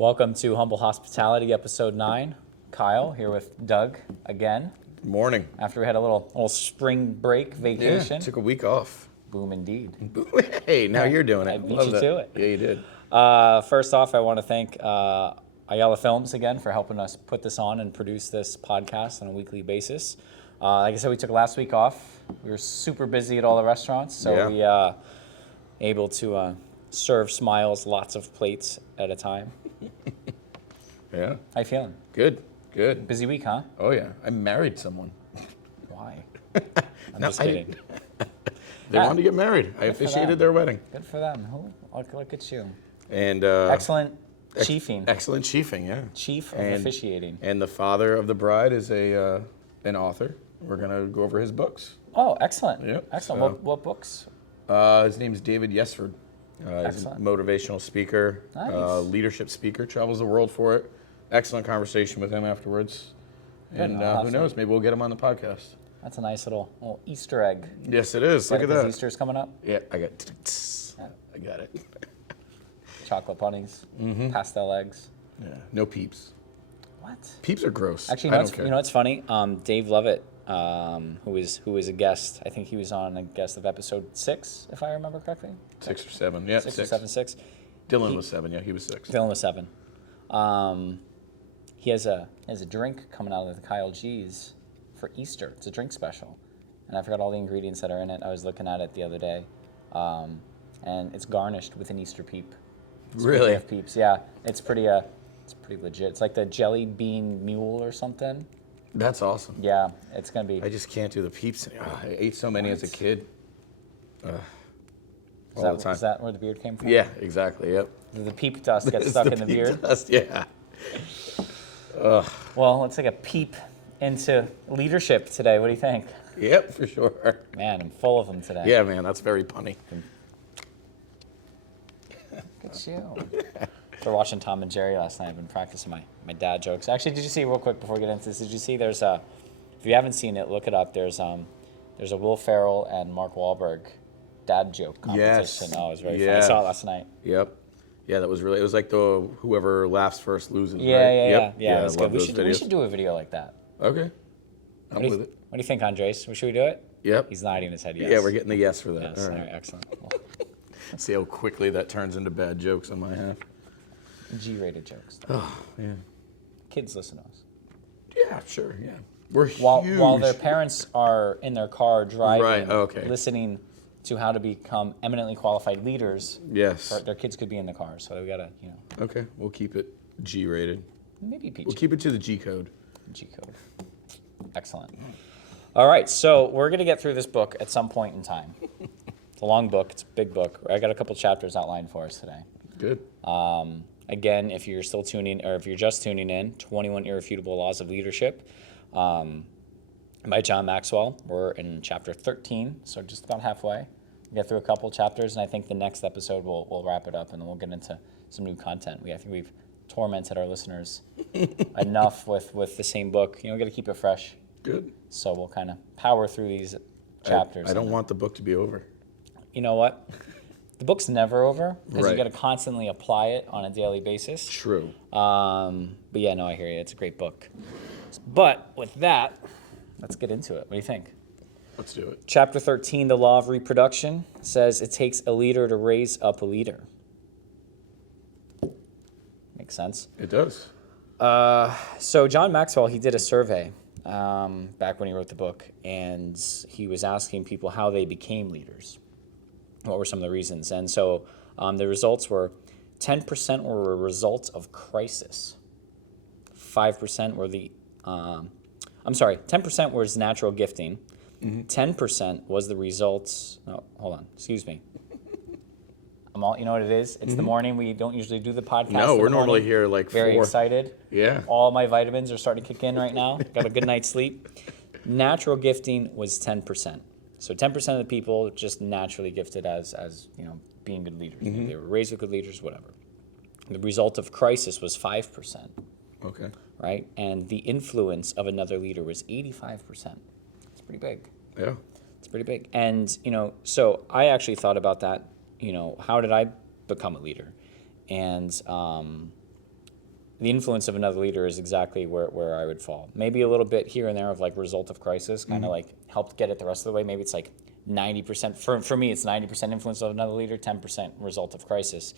Welcome to Humble Hospitality, Episode 9. Kyle here with Doug again. Good morning. After we had a little spring break vacation. Yeah, took a week off. Boom indeed. Hey, now you're doing it. I beat you to it. Yeah, you did. First off, I want to thank Ayala Films again for helping us put this on and produce this podcast on a weekly basis. Like I said, we took last week off. We were super busy at all the restaurants, so we able to serve smiles, lots of plates at a time. Yeah. How you feeling? Good. Busy week, huh? Oh, yeah. I married someone. Why? I'm No, just kidding. They wanted to get married. I officiated their wedding. Good for them. Look at you. And Excellent chiefing. Excellent chiefing, yeah. Chief of officiating. And the father of the bride is an author. We're going to go over his books. Oh, excellent. Yep. Excellent. So, What books? His name's David Yesford. He's a Excellent. motivational speaker, Nice. leadership speaker, travels the world for it. Excellent conversation with him afterwards. Good. And Awesome. who knows, maybe we'll get him on the podcast. That's a nice little Easter egg. Yes, it is. Look at that. Easter's coming up. Yeah, I got it. Chocolate bunnies, pastel eggs. Yeah, no peeps. What? Peeps are gross. Actually, you know what's funny? Dave Lovett, who was a guest. I think he was on a guest of episode 6, if I remember correctly. 6 or 7. Yeah, 6 or 7, 6. Dylan was 7. Yeah, he was 6. Dylan was 7. He has a drink coming out of the Kyle G's for Easter. It's a drink special, and I forgot all the ingredients that are in it. I was looking at it the other day, and it's garnished with an Easter peep. Really? Of peeps, yeah. It's pretty legit. It's like the jelly bean mule or something. That's awesome. Yeah, it's gonna be. I just can't do the peeps anymore. I ate so many as a kid. All the time. Is that where the beard came from? Yeah, exactly. Yep. The peep dust gets stuck in the beard. Dust, yeah. Well, let's take a peep into leadership today. What do you think? Yep, for sure. Man, I'm full of them today. Yeah, man, that's very punny. Look at you. After watching Tom and Jerry last night, I've been practicing my dad jokes. Actually, did you see, real quick before we get into this, did you see there's a, if you haven't seen it, look it up. There's a Will Ferrell and Mark Wahlberg dad joke competition. Yes. Oh, it was very funny. I saw it last night. Yep. Yeah, that was it was like the whoever laughs first loses, Yeah, right? yeah. Yeah, It was I love good. those We videos. should do a video like that. Okay. I'm with it. What do you think, Andres? Should we do it? Yep. He's nodding his head yes. Yeah, we're getting the yes for that. Yes, all right, excellent. Well, See how quickly that turns into bad jokes on my half. G-rated jokes. Oh, yeah. Kids listen to us. Yeah, sure, yeah. We're huge. While their parents are in their car driving, Right, okay. listening to how to become eminently qualified leaders. Yes. Their kids could be in the car, so we gotta, Okay, we'll keep it G-rated. maybe PG. We'll keep it to the G code. G code. Excellent. All right, so we're gonna get through this book at some point in time. It's a long book. It's a big book. I got a couple chapters outlined for us today. Good. Again, if you're still tuning, or if you're just tuning in, 21 Irrefutable Laws of Leadership by John Maxwell. We're in chapter 13, so just about halfway. We'll get through a couple chapters, and I think the next episode we'll wrap it up, and then we'll get into some new content. I think we've tormented our listeners enough with the same book. We got to keep it fresh. Good. So we'll kind of power through these chapters. I don't want the book to be over. You know what? The book's never over because Right. you got to constantly apply it on a daily basis. True. But yeah, no, I hear you. It's a great book. But with that, let's get into it. What do you think? Let's do it. Chapter 13, The Law of Reproduction, says it takes a leader to raise up a leader. Makes sense. It does. So John Maxwell, he did a survey back when he wrote the book, and he was asking people how they became leaders. What were some of the reasons? And so the results were 10% were a result of crisis. 5% were 10% was natural gifting. 10% was the results. Oh, hold on. Excuse me. You know what it is? It's the morning. We don't usually do the podcast. No, in we're the normally morning. here like Very 4. excited. Yeah. All my vitamins are starting to kick in right now. Got a good night's sleep. Natural gifting was 10%. So 10% of the people just naturally gifted as being good leaders. They were raised with good leaders, whatever. The result of crisis was 5%. Okay. Right? And the influence of another leader was 85%. It's pretty big. Yeah. It's pretty big. And, so I actually thought about that, how did I become a leader? And the influence of another leader is exactly where I would fall. Maybe a little bit here and there of like result of crisis, kind of like helped get it the rest of the way. Maybe it's like 90%. For me, it's 90% influence of another leader, 10% result of crisis.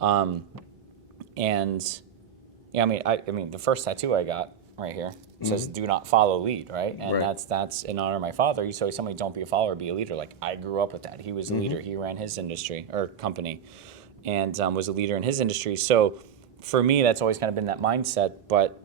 And yeah, I mean, the first tattoo I got right here says "Do not follow, lead," right? And Right. that's in honor of my father. He used to always tell me, "Don't be a follower, be a leader." Like I grew up with that. He was a leader. He ran his industry or company, and was a leader in his industry. So for me, that's always kind of been that mindset. But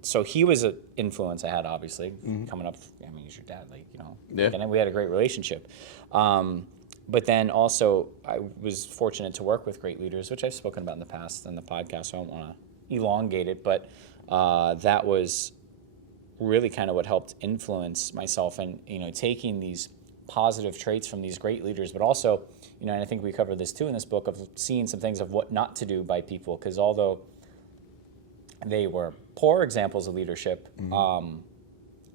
so he was an influence I had, obviously, coming up. I mean, he's your dad, like, you know. Yeah. And we had a great relationship. But then also, I was fortunate to work with great leaders, which I've spoken about in the past on the podcast, so I don't want to elongate it. But that was really kind of what helped influence myself and, you know, taking these positive traits from these great leaders, but also, you know, and I think we covered this too in this book, of seeing some things of what not to do by people, because although they were poor examples of leadership,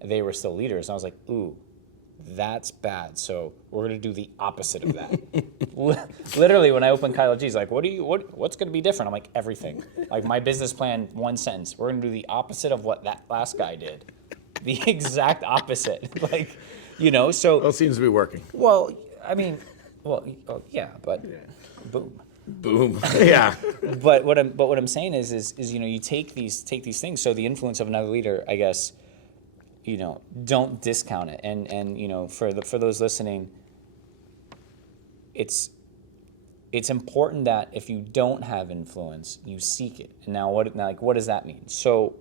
they were still leaders. And I was like, ooh, that's bad. So we're going to do the opposite of that. Literally, when I opened Kyle G's, like, what's going to be different? I'm like, everything. Like my business plan, one sentence. We're going to do the opposite of what that last guy did. The exact opposite. Like, you know, so. Well, it seems to be working. Well, I mean, yeah, but boom. Boom. Yeah. But what I'm saying is you know, you take these things. So the influence of another leader, I guess, you know, don't discount it. And you know, for those listening, it's important that if you don't have influence, you seek it. And now what does that mean? So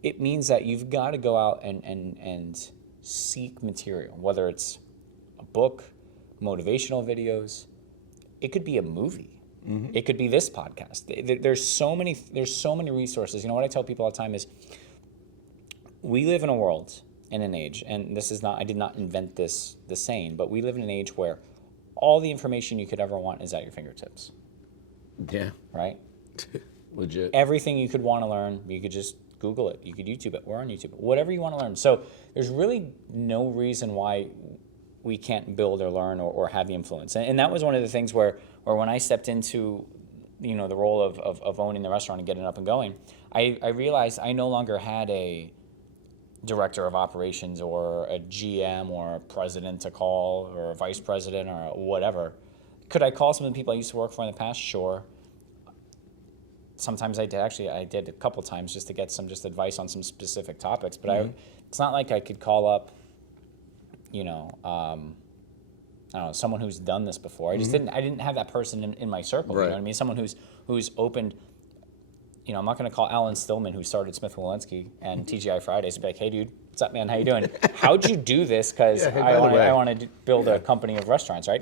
it means that you've got to go out and seek material, whether it's a book, motivational videos. It could be a movie. It could be this podcast. There's so many resources. You know what I tell people all the time is, we live in a world, in an age, and this is not, I did not invent this, the saying, but we live in an age where all the information you could ever want is at your fingertips, Yeah. right? Legit. Everything you could want to learn, you could just Google it. You could YouTube it. We're on YouTube. Whatever you want to learn. So there's really no reason why we can't build or learn or have the influence. And that was one of the things where when I stepped into, you know, the role of owning the restaurant and getting it up and going, I realized I no longer had a director of operations or a GM or a president to call or a vice president or whatever. Could I call some of the people I used to work for in the past? Sure. Sometimes I did. Actually, I did a couple times just to get some advice on some specific topics. But it's not like I could call up, you know, I don't know, someone who's done this before. I just didn't have that person in my circle. Right. You know what I mean? Someone who's opened. You know, I'm not going to call Alan Stillman, who started Smith & Wollensky and TGI Fridays, and be like, "Hey, dude, what's up, man? How you doing? How'd you do this? Because Yeah, hey, by the way. I want to build a company of restaurants, right?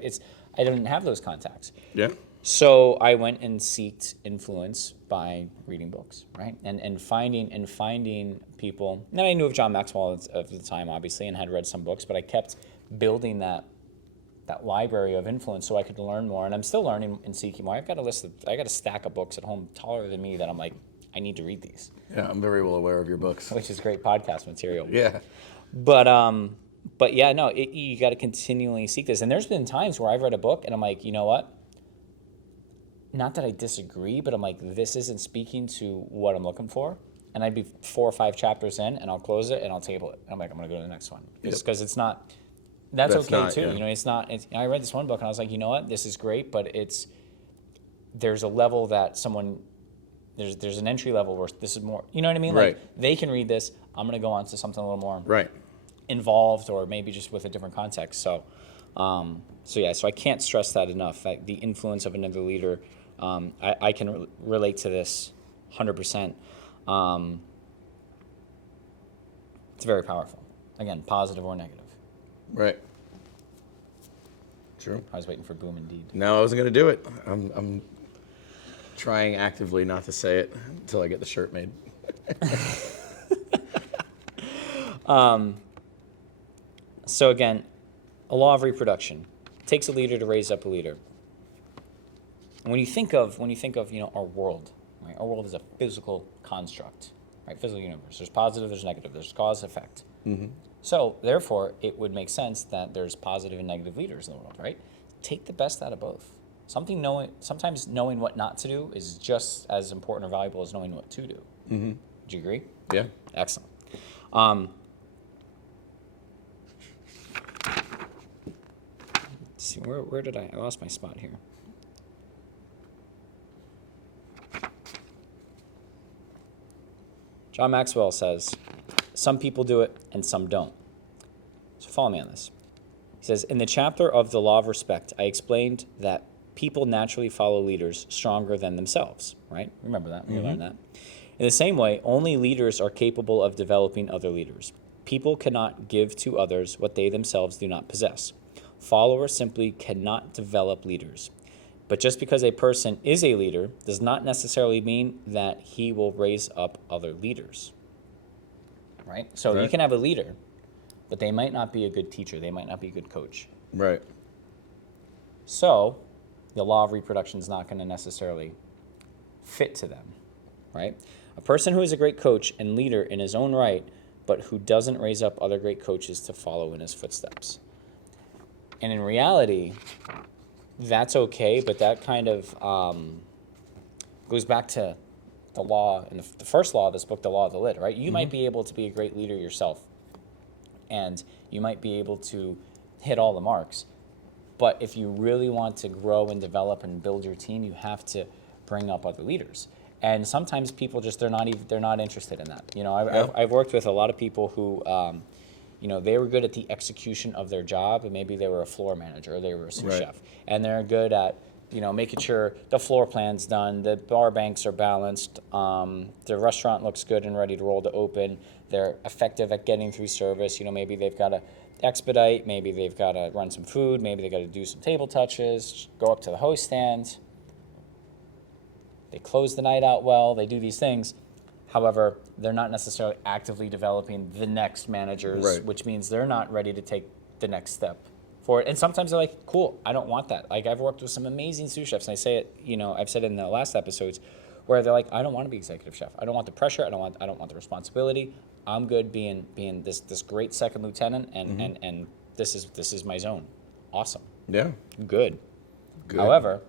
I didn't have those contacts. Yeah. So I went and sought influence by reading books, right? And finding people. And I knew of John Maxwell of the time, obviously, and had read some books, but I kept building that library of influence so I could learn more. And I'm still learning and seeking more. I got a stack of books at home taller than me that I'm like, I need to read these, Yeah, I'm very well aware of your books. which is great podcast material. Yeah. But yeah, no, you got to continually seek this. And there's been times where I've read a book and I'm like, you know what? Not that I disagree, but I'm like, this isn't speaking to what I'm looking for. And I'd be 4 or 5 chapters in, and I'll close it and I'll table it. And I'm like, I'm gonna go to the next one, just because it's not. That's okay not, too. yeah. You know, it's not. I read this one book and I was like, you know what? This is great, but there's a level that there's an entry level where this is more. You know what I mean? Right. Like they can read this. I'm gonna go on to something a little more Right. involved, or maybe just with a different context. So I can't stress that enough. That the influence of another leader, I can relate to this 100%. It's very powerful. Again, positive or negative. Right. True. I was waiting for boom indeed. No, I wasn't gonna do it. I'm trying actively not to say it until I get the shirt made. So again, a law of reproduction. It takes a leader to raise up a leader. And when you think of you know, our world, right? Our world is a physical construct, right? Physical universe. There's positive, there's negative, there's cause, effect. So therefore, it would make sense that there's positive and negative leaders in the world, right? Take the best out of both. Sometimes knowing what not to do is just as important or valuable as knowing what to do. Mm-hmm. Do you agree? Yeah. Excellent. Let's see, where did I lost my spot here. John Maxwell says, some people do it and some don't. So follow me on this. He says, in the chapter of the law of respect, I explained that people naturally follow leaders stronger than themselves, right? Remember that, we learned that. In the same way, only leaders are capable of developing other leaders. People cannot give to others what they themselves do not possess. Followers simply cannot develop leaders. But just because a person is a leader does not necessarily mean that he will raise up other leaders. Right? So you can have a leader, but they might not be a good teacher. They might not be a good coach. Right. So the law of reproduction is not going to necessarily fit to them. Right? A person who is a great coach and leader in his own right, but who doesn't raise up other great coaches to follow in his footsteps. And in reality, that's okay, but that kind of goes back to the law, and the first law of this book, the law of the lid, right? You might be able to be a great leader yourself, and you might be able to hit all the marks, but if you really want to grow and develop and build your team, you have to bring up other leaders. And sometimes people just, they're not interested in that. You know, I've worked with a lot of people who, you know, they were good at the execution of their job, and maybe they were a floor manager or they were a sous chef, and they're good at, you know, making sure the floor plan's done, the bar banks are balanced, the restaurant looks good and ready to roll to open, they're effective at getting through service. You know, maybe they've got to expedite, maybe they've got to run some food, maybe they got to do some table touches, go up to the host stand. They close the night out well, they do these things. However, they're not necessarily actively developing the next managers, which means they're not ready to take the next step for it. And sometimes they're like, cool, I don't want that. Like, I've worked with some amazing sous chefs, and I say it, you know, I've said it in the last episodes, where they're like, I don't want to be executive chef. I don't want the pressure. I don't want the responsibility. I'm good being this great second lieutenant, and this is my zone. Awesome. Yeah. Good. However,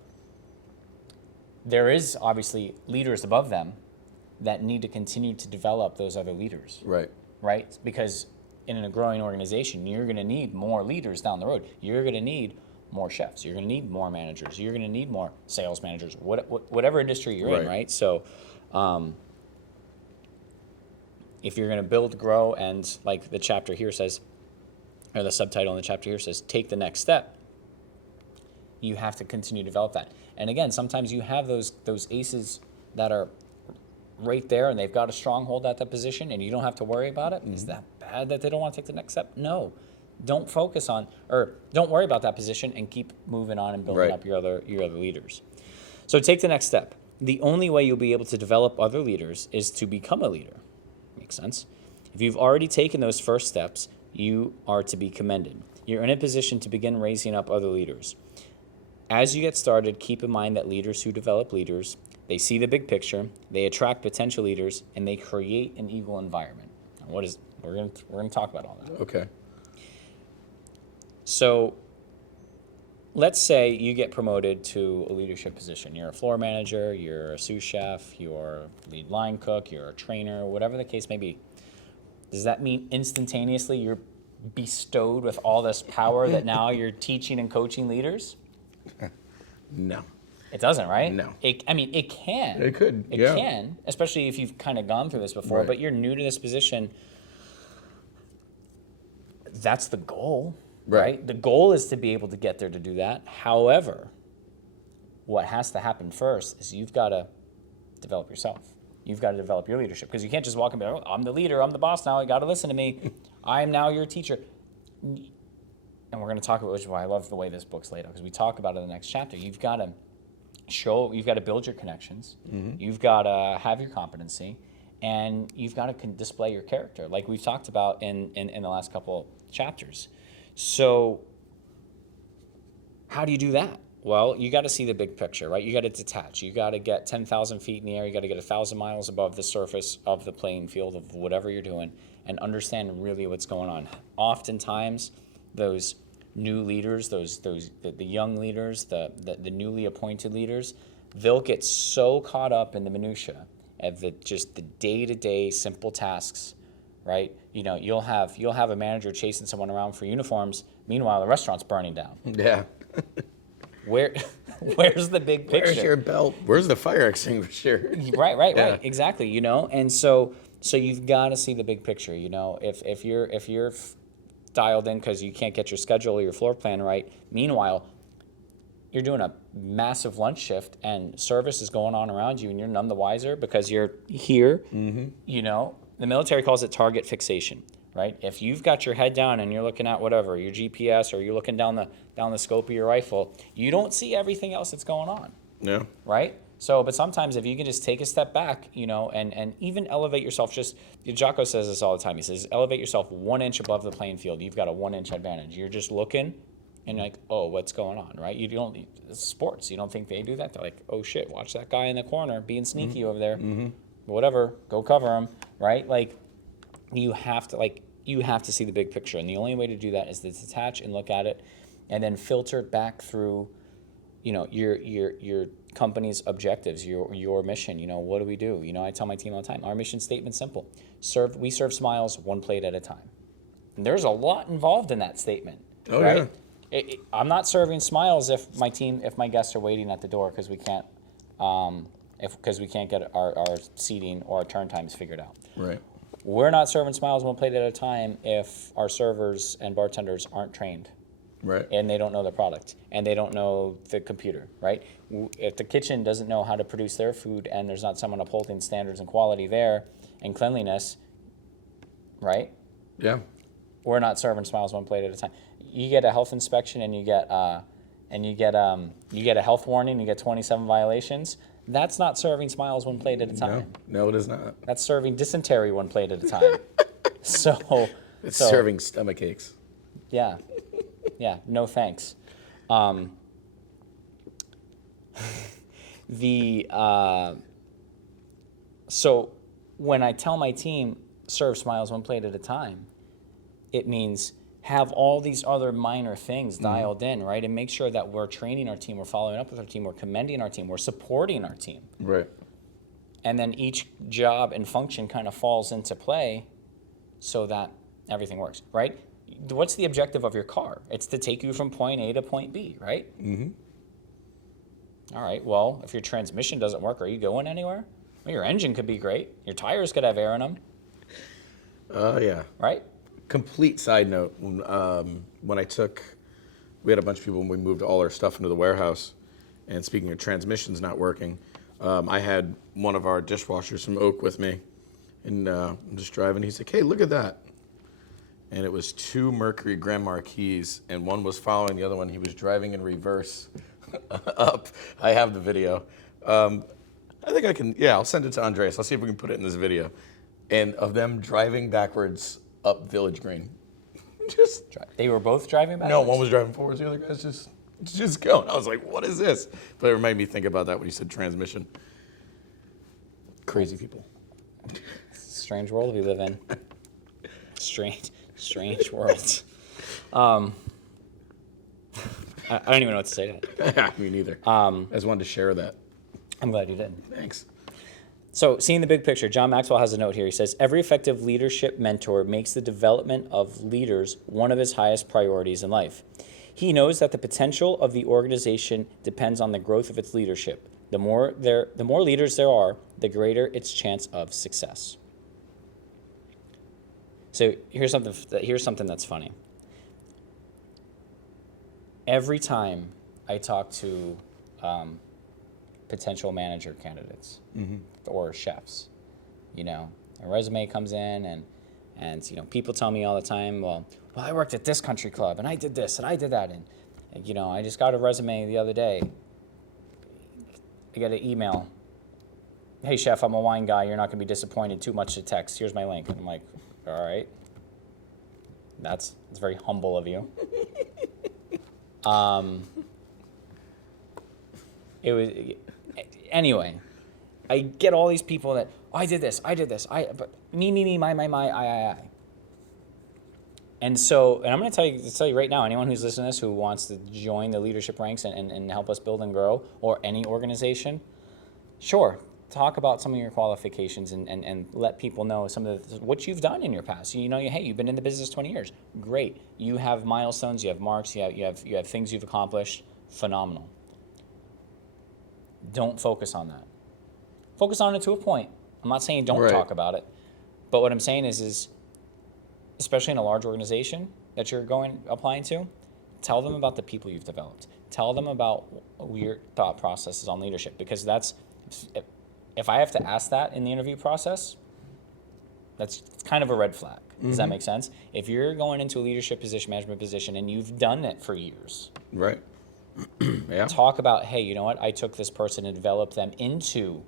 there is obviously leaders above them that need to continue to develop those other leaders. Right? Because in a growing organization, you're going to need more leaders down the road. You're going to need more chefs. You're going to need more managers. You're going to need more sales managers, whatever industry you're in, right? So if you're going to build, grow, and like the chapter here says, or the subtitle in the chapter here says, take the next step, you have to continue to develop that. And again, sometimes you have those aces that are right there and they've got a stronghold at that position and you don't have to worry about it. Is that bad that they don't want to take the next step? No. Don't focus on, or don't worry about that position and keep moving on and building up your other leaders. So take the next step. The only way you'll be able to develop other leaders is to become a leader. Makes sense? If you've already taken those first steps, you are to be commended. You're in a position to begin raising up other leaders. As you get started, keep in mind that leaders who develop leaders, they see the big picture, they attract potential leaders, and they create an equal environment. And we're going to talk about all that. Okay. So let's say you get promoted to a leadership position. You're a floor manager, you're a sous chef, you're a lead line cook, you're a trainer, whatever the case may be. Does that mean instantaneously you're bestowed with all this power that now you're teaching and coaching leaders? No. It doesn't, right? No. It can. It could, It yeah. can, especially if you've kind of gone through this before, but you're new to this position. That's the goal, right? The goal is to be able to get there to do that. However, what has to happen first is you've got to develop yourself. You've got to develop your leadership, because you can't just walk and be like, oh, I'm the leader, I'm the boss now, you got to listen to me. I am now your teacher. And we're going to talk about, which is why I love the way this book's laid out, because we talk about it in the next chapter. You've got to build your connections. You've got to have your competency, and you've got to display your character, like we've talked about in the last couple chapters. So how do you do that? Well, you got to see the big picture, right? You got to detach. You got to get 10,000 feet in the air. You got to get 1,000 miles above the surface of the playing field of whatever you're doing, and understand really what's going on. Oftentimes, those new leaders, the young leaders, the newly appointed leaders, they'll get so caught up in the minutia of just the day-to-day simple tasks, right? You'll have a manager chasing someone around for uniforms. Meanwhile, the restaurant's burning down. Yeah. Where's the big picture? Where's your belt? Where's the fire extinguisher? Right. Exactly. And so you've got to see the big picture. If you're dialed in because you can't get your schedule or your floor plan right, meanwhile, you're doing a massive lunch shift and service is going on around you and you're none the wiser because you're here. The military calls it target fixation, right? If you've got your head down and you're looking at whatever, your GPS, or you're looking down the scope of your rifle, you don't see everything else that's going on. Yeah. Right? So, but sometimes if you can just take a step back, and even elevate yourself, Jocko says this all the time. He says, elevate yourself 1 inch above the playing field. You've got a 1 inch advantage. You're just looking and you're like, oh, what's going on, right? It's sports. You don't think they do that? They're like, oh shit, watch that guy in the corner being sneaky over there. Whatever, go cover him, right? Like, you have to see the big picture. And the only way to do that is to detach and look at it and then filter it back through, your company's objectives, your mission. What do we do? I tell my team all the time, our mission statement's simple. We serve smiles one plate at a time. And there's a lot involved in that statement. Oh, right? yeah. I'm not serving smiles if my guests are waiting at the door because we can't get our seating or our turn times figured out. Right. We're not serving smiles one plate at a time if our servers and bartenders aren't trained. Right. And they don't know the product and they don't know the computer, right? If the kitchen doesn't know how to produce their food and there's not someone upholding standards and quality there and cleanliness, right? Yeah. We're not serving smiles one plate at a time. You get a health inspection and you get a health warning, you get 27 violations. That's not serving smiles one plate at a time. No, it is not. That's serving dysentery one plate at a time. It's serving stomach aches. Yeah. Yeah, no thanks. So when I tell my team, serve smiles one plate at a time, it means have all these other minor things dialed in, right? And make sure that we're training our team, we're following up with our team, we're commending our team, we're supporting our team. Right. And then each job and function kind of falls into play so that everything works, right? What's the objective of your car? It's to take you from point A to point B, right? Mm-hmm. All right, well, if your transmission doesn't work, are you going anywhere? Well, your engine could be great. Your tires could have air in them. Yeah. Right? Complete side note, when we had a bunch of people when we moved all our stuff into the warehouse, and speaking of transmissions not working, I had one of our dishwashers from Oak with me, and I'm just driving, he's like, hey, look at that. And it was 2 Mercury Grand Marquis, and one was following the other one. He was driving in reverse up. I have the video. I think I can, I'll send it to Andreas. I'll see if we can put it in this video. And of them driving backwards up Village Green. They were both driving backwards? No, one was driving forwards, the other guy's just going. I was like, what is this? But it reminded me think about that when you said transmission. Crazy people. Strange world we live in. Strange worlds. I don't even know what to say to that. Me neither. I just wanted to share that. I'm glad you did. Thanks. So, seeing the big picture, John Maxwell has a note here. He says, every effective leadership mentor makes the development of leaders one of his highest priorities in life. He knows that the potential of the organization depends on the growth of its leadership. The more leaders there are, the greater its chance of success. So here's something that's funny. Every time I talk to potential manager candidates or chefs, a resume comes in and people tell me all the time, well, I worked at this country club and I did this and I did that, and I just got a resume the other day. I got an email. Hey chef, I'm a wine guy. You're not gonna be disappointed. Too much to text. Here's my link. And I'm like, all right. That's very humble of you. It was anyway. I get all these people that I did this. But me, my, I. And so, and I'm going to tell you right now, anyone who's listening to this who wants to join the leadership ranks and help us build and grow, or any organization, sure, talk about some of your qualifications and let people know some of what you've done in your past. You know, hey, you've been in the business 20 years. Great. You have milestones, you have marks, you have things you've accomplished. Phenomenal. Don't focus on that. Focus on it to a point. I'm not saying don't Right. talk about it, but what I'm saying is especially in a large organization that you're applying to, tell them about the people you've developed. Tell them about your thought processes on leadership, because that's, if I have to ask that in the interview process, that's kind of a red flag. Does that make sense? If you're going into a leadership position, management position, and you've done it for years, Right. Yeah. talk about, hey, you know what? I took this person and developed them into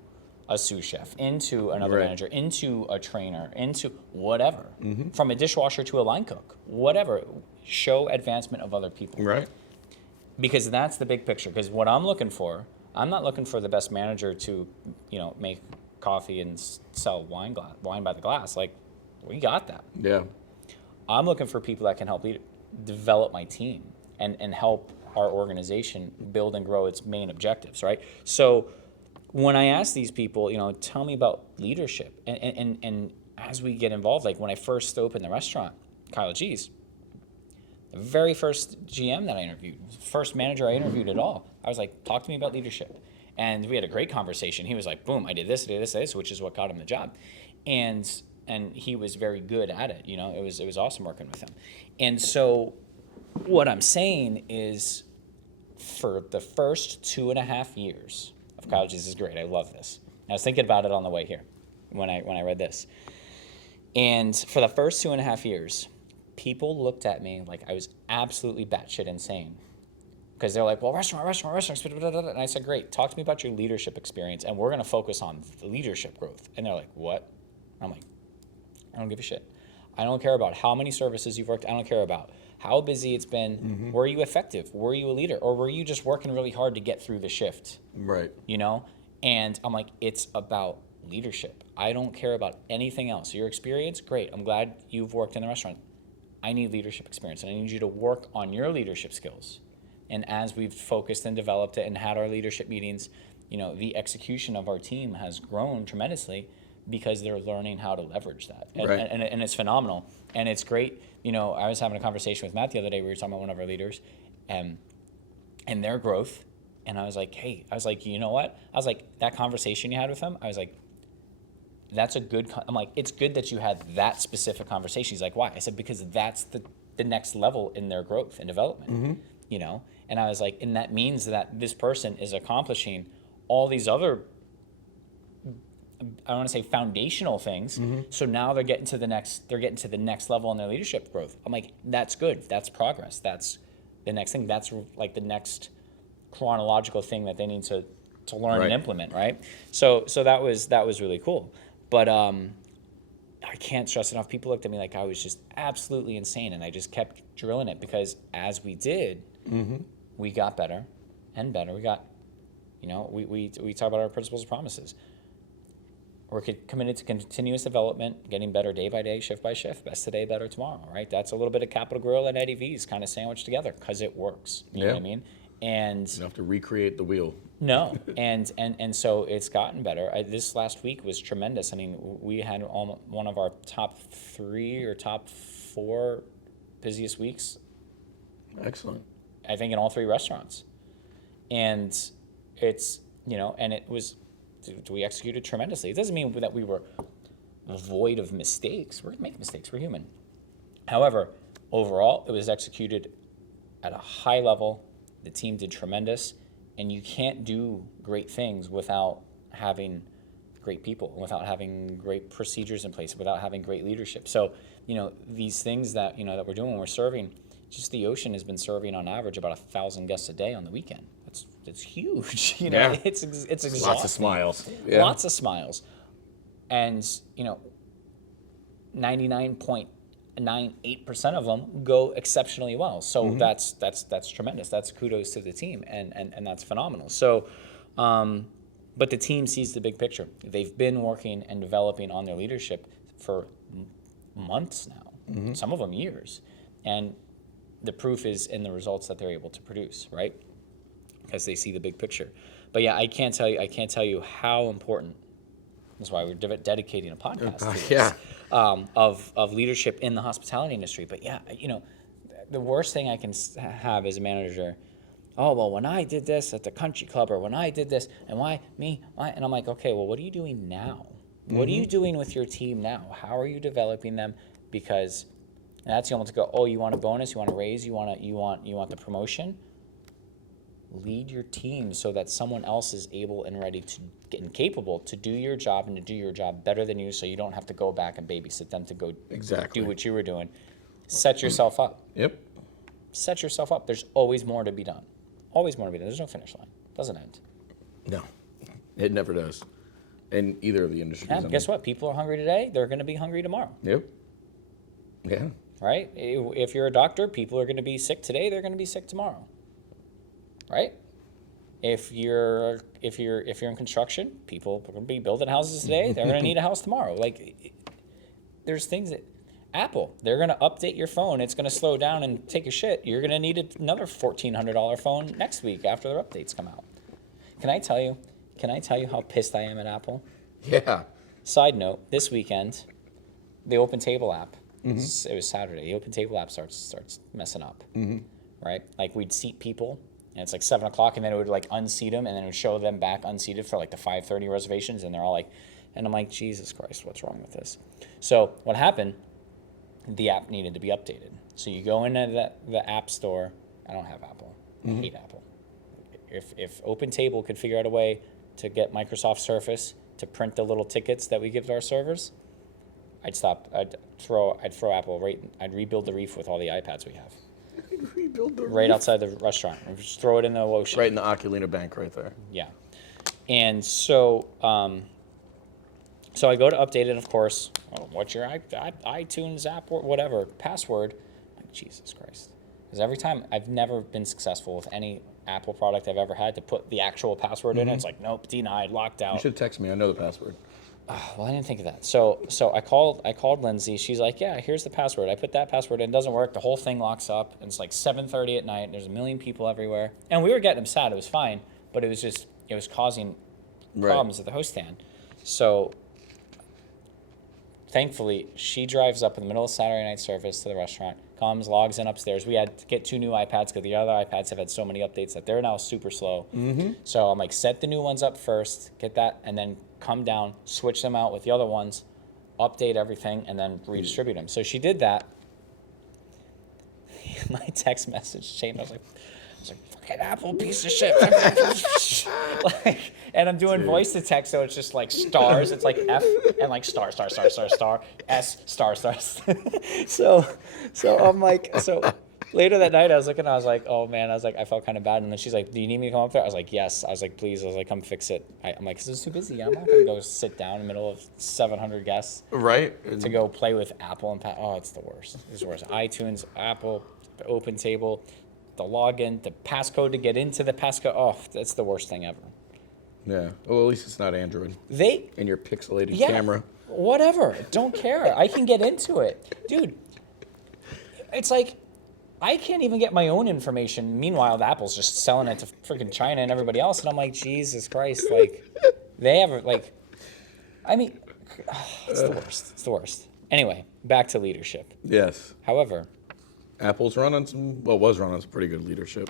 a sous chef, into another Right. manager, into a trainer, into whatever, from a dishwasher to a line cook, whatever. Show advancement of other people, Right. because that's the big picture. Because what I'm looking for, I'm not looking for the best manager to, make coffee and sell wine by the glass. Like, we got that. Yeah. I'm looking for people that can help develop my team and help our organization build and grow its main objectives, right? So when I ask these people, tell me about leadership, and as we get involved, like when I first opened the restaurant, Kyle G's, the very first GM that I interviewed, first manager I interviewed at all, I was like, talk to me about leadership. And we had a great conversation. He was like, boom, I did this, which is what got him the job. And he was very good at it. It was awesome working with him. And so what I'm saying is, for the first 2.5 years of college, this is great. I love this. I was thinking about it on the way here when I read this. And for the first 2.5 years, people looked at me like I was absolutely batshit insane. Because they're like, well, restaurant. And I said, great, talk to me about your leadership experience, and we're going to focus on the leadership growth. And they're like, what? I'm like, I don't give a shit. I don't care about how many services you've worked. I don't care about how busy it's been. Were you effective? Were you a leader? Or were you just working really hard to get through the shift? Right. And I'm like, it's about leadership. I don't care about anything else. Your experience, great. I'm glad you've worked in the restaurant. I need leadership experience, and I need you to work on your leadership skills. And as we've focused and developed it and had our leadership meetings, the execution of our team has grown tremendously because they're learning how to leverage that. And, Right. and it's phenomenal. And it's great. I was having a conversation with Matt the other day. We were talking about one of our leaders and their growth. And I was like, hey, you know what? I was like, that conversation you had with them, I was like, that's a good, I'm like, it's good that you had that specific conversation. He's like, why? I said, because that's the next level in their growth and development, And I was like, and that means that this person is accomplishing all these other, I want to say, foundational things. So now they're getting to the next level in their leadership growth. I'm like, that's good. That's progress. That's the next thing. That's like the next chronological thing that they need to learn Right. and implement, right? So that was really cool. But I can't stress enough. People looked at me like I was just absolutely insane, and I just kept drilling it, because as we did, we got better and better. We got, we talk about our principles and promises. We're committed to continuous development, getting better day by day, shift by shift, best today, better tomorrow, right? That's a little bit of Capital Grill and Eddie V's kind of sandwiched together, because it works. You know what I mean? And You don't have to recreate the wheel. no, and so it's gotten better. This last week was tremendous. I mean, we had one of our top 3 or top 4 busiest weeks, Excellent. I think, in all 3 restaurants. And it's, and it was, we executed tremendously. It doesn't mean that we were void of mistakes. We're going to make mistakes. We're human. However, overall, it was executed at a high level. The team did tremendous. And you can't do great things without having great people, without having great procedures in place, without having great leadership. So, these things that, that we're doing when we're serving, just the ocean has been serving on average about 1,000 guests a day on the weekend. It's huge. Yeah. It's exhausting. Lots of smiles. Yeah. Lots of smiles. And, 99.98% of them go exceptionally well. So that's tremendous. That's kudos to the team, and that's phenomenal. So, but the team sees the big picture. They've been working and developing on their leadership for months now, some of them years. And the proof is in the results that they're able to produce, right? Because they see the big picture. But yeah, I can't tell you how important. That's why we're dedicating a podcast to this, Yeah. of leadership in the hospitality industry. But yeah, the worst thing I can have as a manager, oh, well, when I did this at the country club, or when I did this, and why me, why? And I'm like, okay, well, what are you doing now? What are you doing with your team now? How are you developing them? Because that's the moment to go, oh, you want a bonus, you want a raise, you want the promotion? Lead your team so that someone else is able and ready to get and capable to do your job and to do your job better than you, so you don't have to go back and babysit them to go Exactly. do what you were doing. Set yourself up. Yep. Set yourself up. There's always more to be done. Always more to be done. There's no finish line. Doesn't end. No, it never does. In either of the industries. Yeah, guess what? People are hungry today. They're going to be hungry tomorrow. Yep. Yeah. Right? If you're a doctor, people are going to be sick today. They're going to be sick tomorrow. Right? If you're in construction, people are going to be building houses today. They're going to need a house tomorrow. Like, there's things that Apple, they're going to update your phone. It's going to slow down and take a shit. You're going to need another $1,400 phone next week after their updates come out. Can I tell you how pissed I am at Apple? Yeah. Side note, this weekend, the Open Table app, it was Saturday, the Open Table app starts messing up, right? Like, we'd seat people, and it's like 7 o'clock, and then it would like unseat them, and then it would show them back unseated for like the 5:30 reservations, and they're all like, and I'm like, Jesus Christ, what's wrong with this? So what happened, the app needed to be updated. So you go into the app store. I don't have Apple. I hate Apple. If Open Table could figure out a way to get Microsoft Surface to print the little tickets that we give to our servers, I'd stop. I'd throw Apple right. I'd rebuild the reef with all the iPads we have. Rebuild the Right outside the restaurant. And just throw it in the ocean. Right in the Oculina Bank right there. Yeah. And so, so I go to update it, of course. Oh, what's your iTunes app or whatever password? I'm like, Jesus Christ. Because every time, I've never been successful with any Apple product I've ever had to put the actual password in. It's like, nope, denied, locked out. You should text me. I know the password. Well, I didn't think of that. So I called Lindsay. She's like, yeah, here's the password. I put that password in. It doesn't work. The whole thing locks up. And it's like 7:30 at night. There's a million people everywhere. And we were getting them sad. It was fine. But it was causing problems at the host stand. So thankfully, she drives up in the middle of Saturday night service to the restaurant, comes, logs in upstairs. We had to get 2 new iPads because the other iPads have had so many updates that they're now super slow. So I'm like, set the new ones up first, get that, and then come down, switch them out with the other ones, update everything, and then redistribute them. So she did that. My text message changed. I was like, fucking Apple piece of shit. Like, and I'm doing voice to text, so it's just like stars. It's like F and like star, S, star. So I'm like, so later that night, I was like, oh man, I felt kind of bad. And then she's like, do you need me to come up there? I was like, yes. I was like, please. I was like, come fix it. I'm like, this is too busy. I'm not going to go sit down in the middle of 700 guests. Right. To go play with Apple and oh, it's the worst. It's the worst. iTunes, Apple, the Open Table, the login, the passcode to get into the passcode. Oh, that's the worst thing ever. Yeah. Well, at least it's not Android. And your pixelated camera. Whatever. Don't care. I can get into it. Dude, it's like, I can't even get my own information. Meanwhile, the Apple's just selling it to freaking China and everybody else. And I'm like, Jesus Christ. Like, they have, like, I mean, it's the worst. It's the worst. Anyway, back to leadership. Yes. However, Apple's was running some pretty good leadership.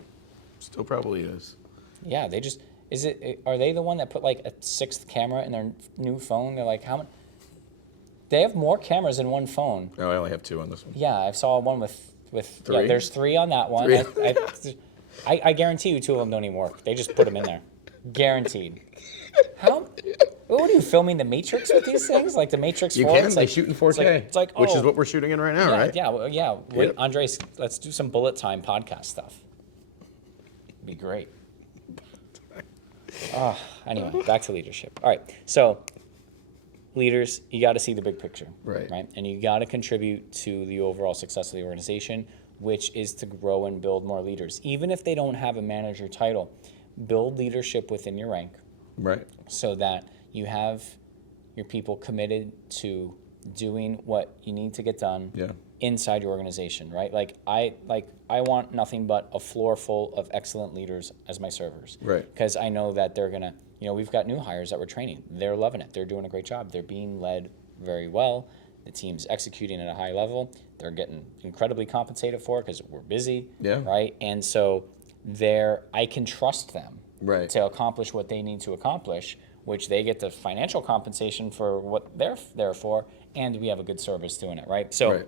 Still probably is. Yeah, are they the one that put like a 6th camera in their new phone? They're like, how many? They have more cameras in one phone. No, I only have 2 on this one. Yeah, I saw one with 3? Yeah, there's 3 on that one. 3. I guarantee you 2 of them don't even work. They just put them in there. Guaranteed. How? What are you filming the Matrix with these things? Like the Matrix 4? You can. They shoot in 4K. It's like which is what we're shooting in right now, right? Yeah. Wait, Andres, let's do some bullet time podcast stuff. It'd be great. Anyway, back to leadership. All right. So, leaders, you got to see the big picture. Right. And you got to contribute to the overall success of the organization, which is to grow and build more leaders. Even if they don't have a manager title, build leadership within your rank. Right. So that you have your people committed to doing what you need to get done. Yeah. inside your organization, right? Like I want nothing but a floor full of excellent leaders as my servers. Right. Because I know that they're gonna, we've got new hires that we're training. They're loving it. They're doing a great job. They're being led very well. The team's executing at a high level. They're getting incredibly compensated for it because we're busy. Yeah. Right. And so I can trust them. Right. To accomplish what they need to accomplish, which they get the financial compensation for what they're there for, and we have a good service doing it, right? So Right.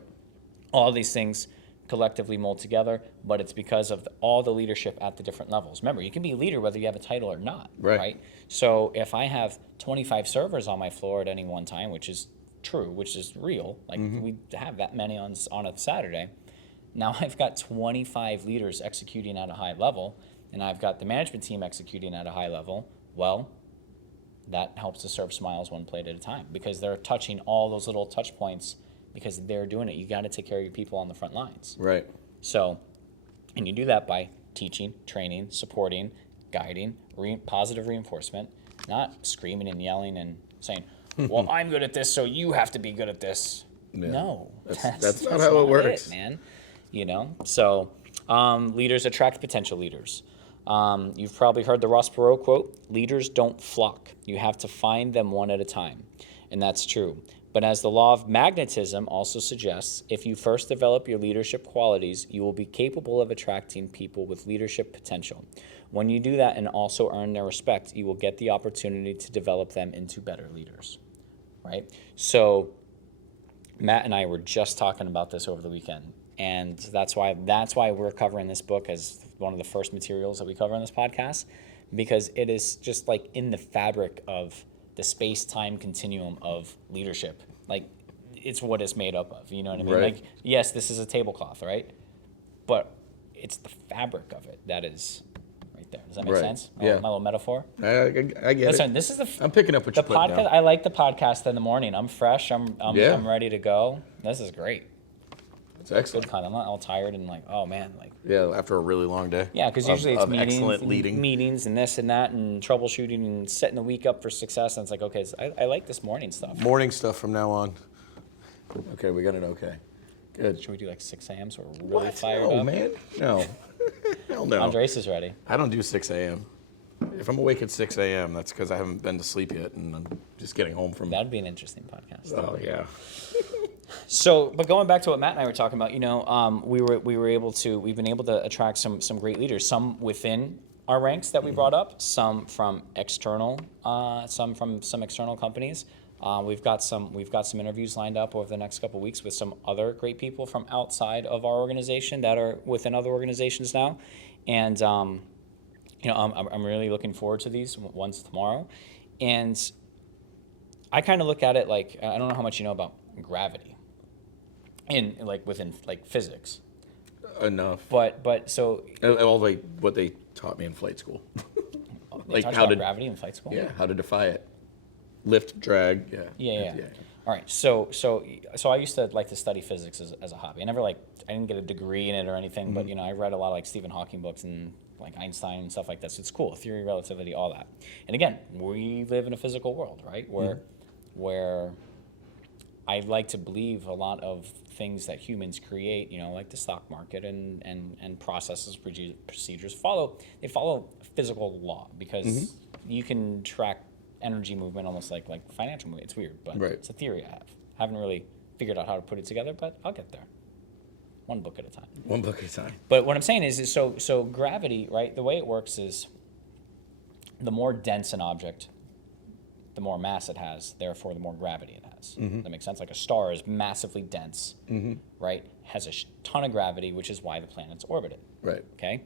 all these things collectively mold together, but it's because of all the leadership at the different levels. Remember, you can be a leader whether you have a title or not, Right. So if I have 25 servers on my floor at any one time, which is true, which is real, like we have that many on a Saturday, now I've got 25 leaders executing at a high level, and I've got the management team executing at a high level. Well, that helps to serve Smiles one plate at a time because they're touching all those little touch points because they're doing it. You got to take care of your people on the front lines. Right. So, and you do that by teaching, training, supporting, guiding, positive reinforcement, not screaming and yelling and saying, well, I'm good at this, so you have to be good at this. Yeah. No, That's not how it works, man. So leaders attract potential leaders. You've probably heard the Ross Perot quote, leaders don't flock. You have to find them one at a time. And that's true. But as the law of magnetism also suggests, if you first develop your leadership qualities, you will be capable of attracting people with leadership potential. When you do that and also earn their respect, you will get the opportunity to develop them into better leaders, right? So Matt and I were just talking about this over the weekend. And that's why we're covering this book as one of the first materials that we cover on this podcast, because it is just like in the fabric of the space-time continuum of leadership. Like, it's what it's made up of, you know what I mean? Right. Like, yes, this is a tablecloth, right? But it's the fabric of it that is right there. Does that make Right. sense? Yeah. My little metaphor? I get Listen, it. this is I'm picking up what the you're putting podcast. down. I like the podcast in the morning. I'm fresh. I'm Yeah. ready to go. This is great. It's Good excellent. kind. I'm not all tired and like, oh man, like. Yeah, after a really long day. Yeah, because of- usually it's of meetings, excellent leading. meetings and this and that and troubleshooting and setting the week up for success. And it's like, okay, so I like this morning stuff. Morning stuff from now on. Okay, we got it. Okay, good. Should we do like 6 a.m. so we're really fired no, up? man. No. Hell no. Andres is ready. I don't do 6 a.m. If I'm awake at 6 a.m., that's because I haven't been to sleep yet, and I'm just getting home from. That'd be an interesting podcast. Oh yeah. So, but going back to what Matt and I were talking about, we've been able to attract some great leaders, some within our ranks that we brought up, some from external, some from some external companies. We've got some interviews lined up over the next couple of weeks with some other great people from outside of our organization that are within other organizations now, and I'm really looking forward to these ones tomorrow, and I kind of look at it like, I don't know how much you know about gravity in like within like physics, Enough. but so All what they taught me in flight school. they Like talked how about to gravity in flight school. Yeah, how to defy it. Lift, drag. Yeah. All right. So I used to like to study physics as a hobby. I didn't get a degree in it or anything, but I read a lot of like Stephen Hawking books and like Einstein and stuff like that. So it's cool, theory, relativity, all that. And again, we live in a physical world, right? Where I like to believe a lot of things that humans create, like the stock market and processes, procedures follow physical law because you can track energy movement almost like financial movement. It's weird, but Right. it's a theory I have. I haven't really figured out how to put it together, but I'll get there. One book at a time. One book at a time. But what I'm saying is so gravity, right? The way it works is the more dense an object, the more mass it has, therefore the more gravity it has. That makes sense? Like a star is massively dense, right? Has a ton of gravity, which is why the planets orbit it. Right. Okay?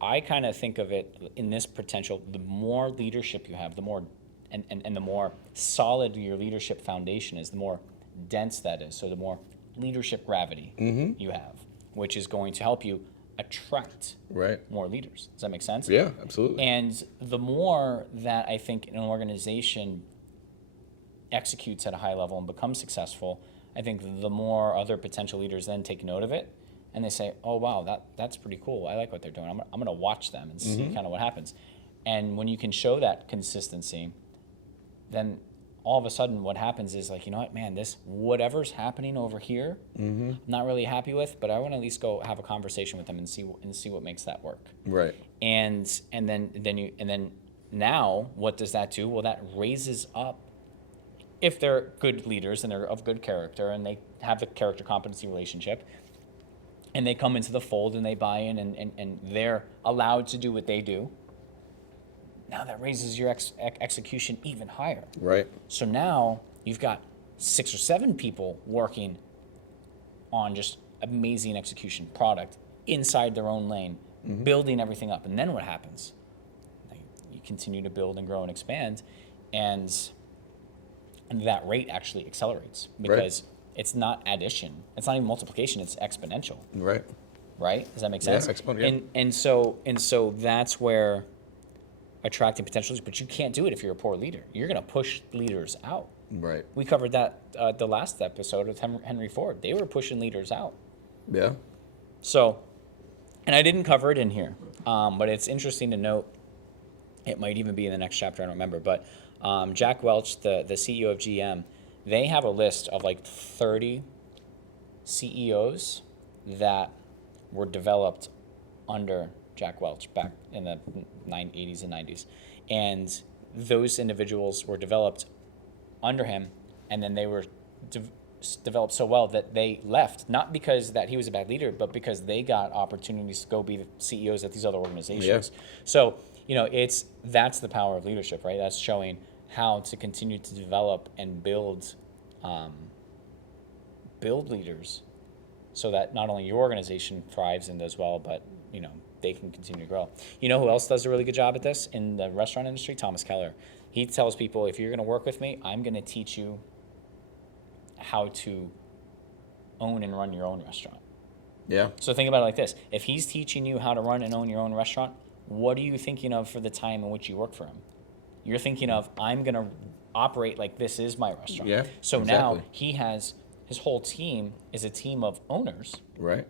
I kind of think of it in this potential, the more leadership you have, the more, and the more solid your leadership foundation is, the more dense that is. So the more leadership gravity you have, which is going to help you attract Right. more leaders. Does that make sense? Yeah, absolutely. And the more that I think an organization executes at a high level and becomes successful, I think the more other potential leaders then take note of it and they say, oh, wow, that's pretty cool. I like what they're doing. I'm going to watch them and see kind of what happens. And when you can show that consistency, then all of a sudden what happens is like, you know what, man, this whatever's happening over here, I'm not really happy with, but I want to at least go have a conversation with them and see what makes that work. Right. And then now what does that do? Well, that raises up, if they're good leaders and they're of good character and they have the character competency relationship, and they come into the fold and they buy in and they're allowed to do what they do, now that raises your execution even higher. Right. So now you've got 6 or 7 people working on just amazing execution product inside their own lane, building everything up. And then what happens? You continue to build and grow and expand, and that rate actually accelerates because it's not addition. It's not even multiplication. It's exponential. Right. Right? Does that make sense? Yeah, exponential. And so that's where attracting potential is, but you can't do it if you're a poor leader. You're going to push leaders out. Right. We covered that the last episode with Henry Ford. They were pushing leaders out. Yeah. So, and I didn't cover it in here, but it's interesting to note. It might even be in the next chapter. I don't remember. But Jack Welch, the CEO of GM, they have a list of like 30 CEOs that were developed under Jack Welch back in the 80s and 90s. And those individuals were developed under him, and then they were developed so well that they left, not because that he was a bad leader, but because they got opportunities to go be the CEOs at these other organizations. Yeah. So, that's the power of leadership, right? That's showing how to continue to develop and build leaders so that not only your organization thrives and does well, but, they can continue to grow. You know who else does a really good job at this in the restaurant industry? Thomas Keller. He tells people, if you're going to work with me, I'm going to teach you how to own and run your own restaurant. Yeah. So think about it like this. If he's teaching you how to run and own your own restaurant, what are you thinking of for the time in which you work for him? You're thinking of, I'm going to operate like this is my restaurant. Yeah, So exactly. now he has, his whole team is a team of owners. Right.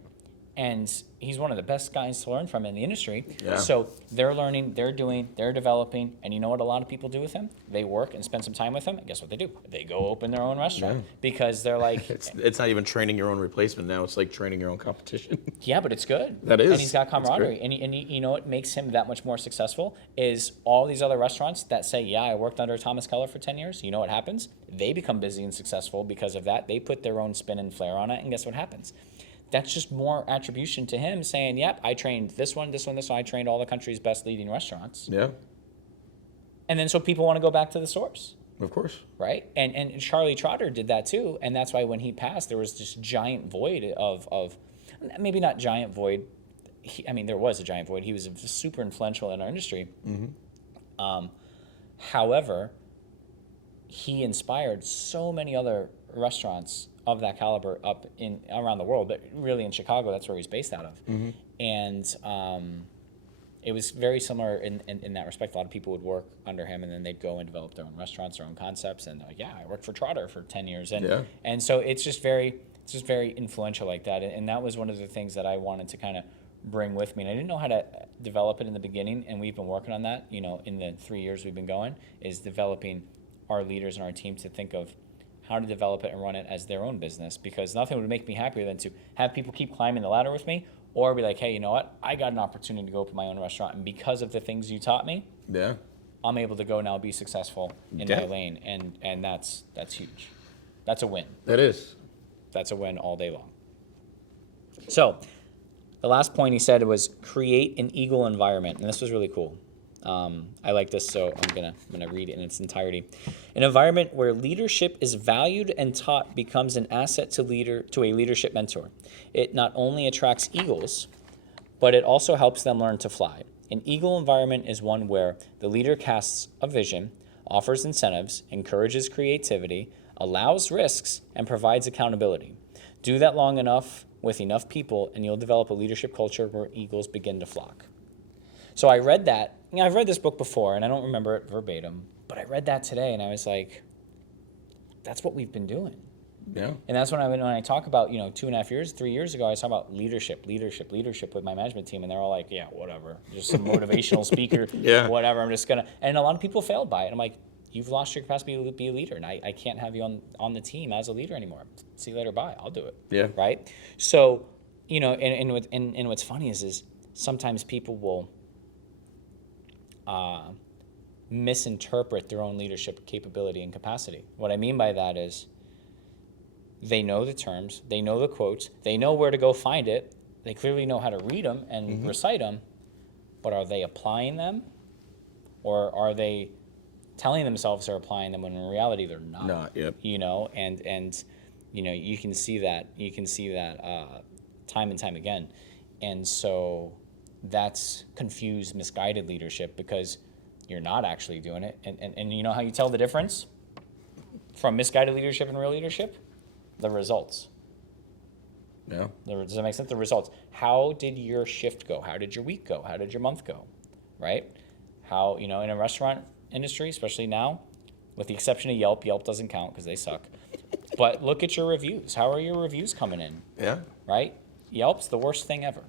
And he's one of the best guys to learn from in the industry. Yeah. So they're learning, they're doing, they're developing. And you know what a lot of people do with him? They work and spend some time with him. And guess what they do? They go open their own restaurant because they're like... It's not even training your own replacement now. It's like training your own competition. Yeah, but it's good. That is. And he's got camaraderie. And you know what makes him that much more successful is all these other restaurants that say, yeah, I worked under Thomas Keller for 10 years. You know what happens? They become busy and successful because of that. They put their own spin and flair on it. And guess what happens? That's just more attribution to him saying, yep, I trained this one. I trained all the country's best leading restaurants. Yeah. And then so people want to go back to the source. Of course. Right? And Charlie Trotter did that too. And that's why when he passed, there was this giant void of maybe not giant void. There was a giant void. He was super influential in our industry. Mm-hmm. However, he inspired so many other restaurants of that caliber up around the world, but really in Chicago, that's where he's based out of. Mm-hmm. And it was very similar in that respect. A lot of people would work under him, and then they'd go and develop their own restaurants, their own concepts. And yeah, I worked for Trotter for 10 years, and so it's just very influential like that. And that was one of the things that I wanted to kind of bring with me. And I didn't know how to develop it in the beginning, and we've been working on that. In the 3 years we've been going, is developing our leaders and our team to think of how to develop it and run it as their own business, because nothing would make me happier than to have people keep climbing the ladder with me, or be like, hey, you know what? I got an opportunity to go open my own restaurant, and because of the things you taught me, I'm able to go now be successful in my lane, and that's huge. That's a win. That is. That's a win all day long. So the last point he said was create an eagle environment, and this was really cool. I like this, so I'm gonna read it in its entirety. An environment where leadership is valued and taught becomes an asset to a leadership mentor. It not only attracts eagles, but it also helps them learn to fly. An eagle environment is one where the leader casts a vision, offers incentives, encourages creativity, allows risks, and provides accountability. Do that long enough with enough people, and you'll develop a leadership culture where eagles begin to flock. So I read that. I've read this book before, and I don't remember it verbatim, but I read that today, and I was like, that's what we've been doing. Yeah. And that's when I talk about, 2.5 years, 3 years ago, I was talking about leadership with my management team, and they're all like, yeah, whatever. Just some motivational speaker, whatever. I'm just going to, and a lot of people failed by it. I'm like, you've lost your capacity to be a leader, and I can't have you on the team as a leader anymore. See you later, bye. I'll do it. Yeah. Right. So, and what's funny is sometimes people will misinterpret their own leadership capability and capacity. What I mean by that is they know the terms, they know the quotes, they know where to go find it, they clearly know how to read them and recite them, but are they applying them, or are they telling themselves they're applying them when in reality they're not? Not, yep. And you can see that time and time again, and so that's confused, misguided leadership because you're not actually doing it. And you know how you tell the difference from misguided leadership and real leadership? The results. Yeah. Does that make sense? The results. How did your shift go? How did your week go? How did your month go? Right? How, in a restaurant industry, especially now, with the exception of Yelp doesn't count because they suck. But look at your reviews. How are your reviews coming in? Yeah. Right? Yelp's the worst thing ever.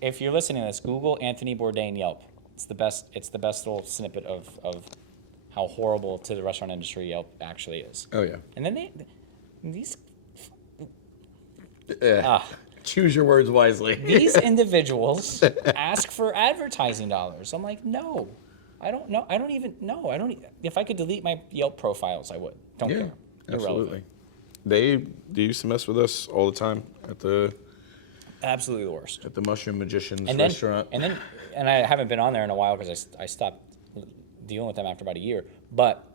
If you're listening to this, Google Anthony Bourdain Yelp. It's the best little snippet of how horrible to the restaurant industry Yelp actually is. Oh, yeah. And then these Choose your words wisely. these individuals ask for advertising dollars. I'm like, no, I don't know. I don't even know. If I could delete my Yelp profiles, I would. Don't care. Absolutely. They used to mess with us all the time at the Absolutely the worst. At the Mushroom Magician's And restaurant. And I haven't been on there in a while because I stopped dealing with them after about a year. But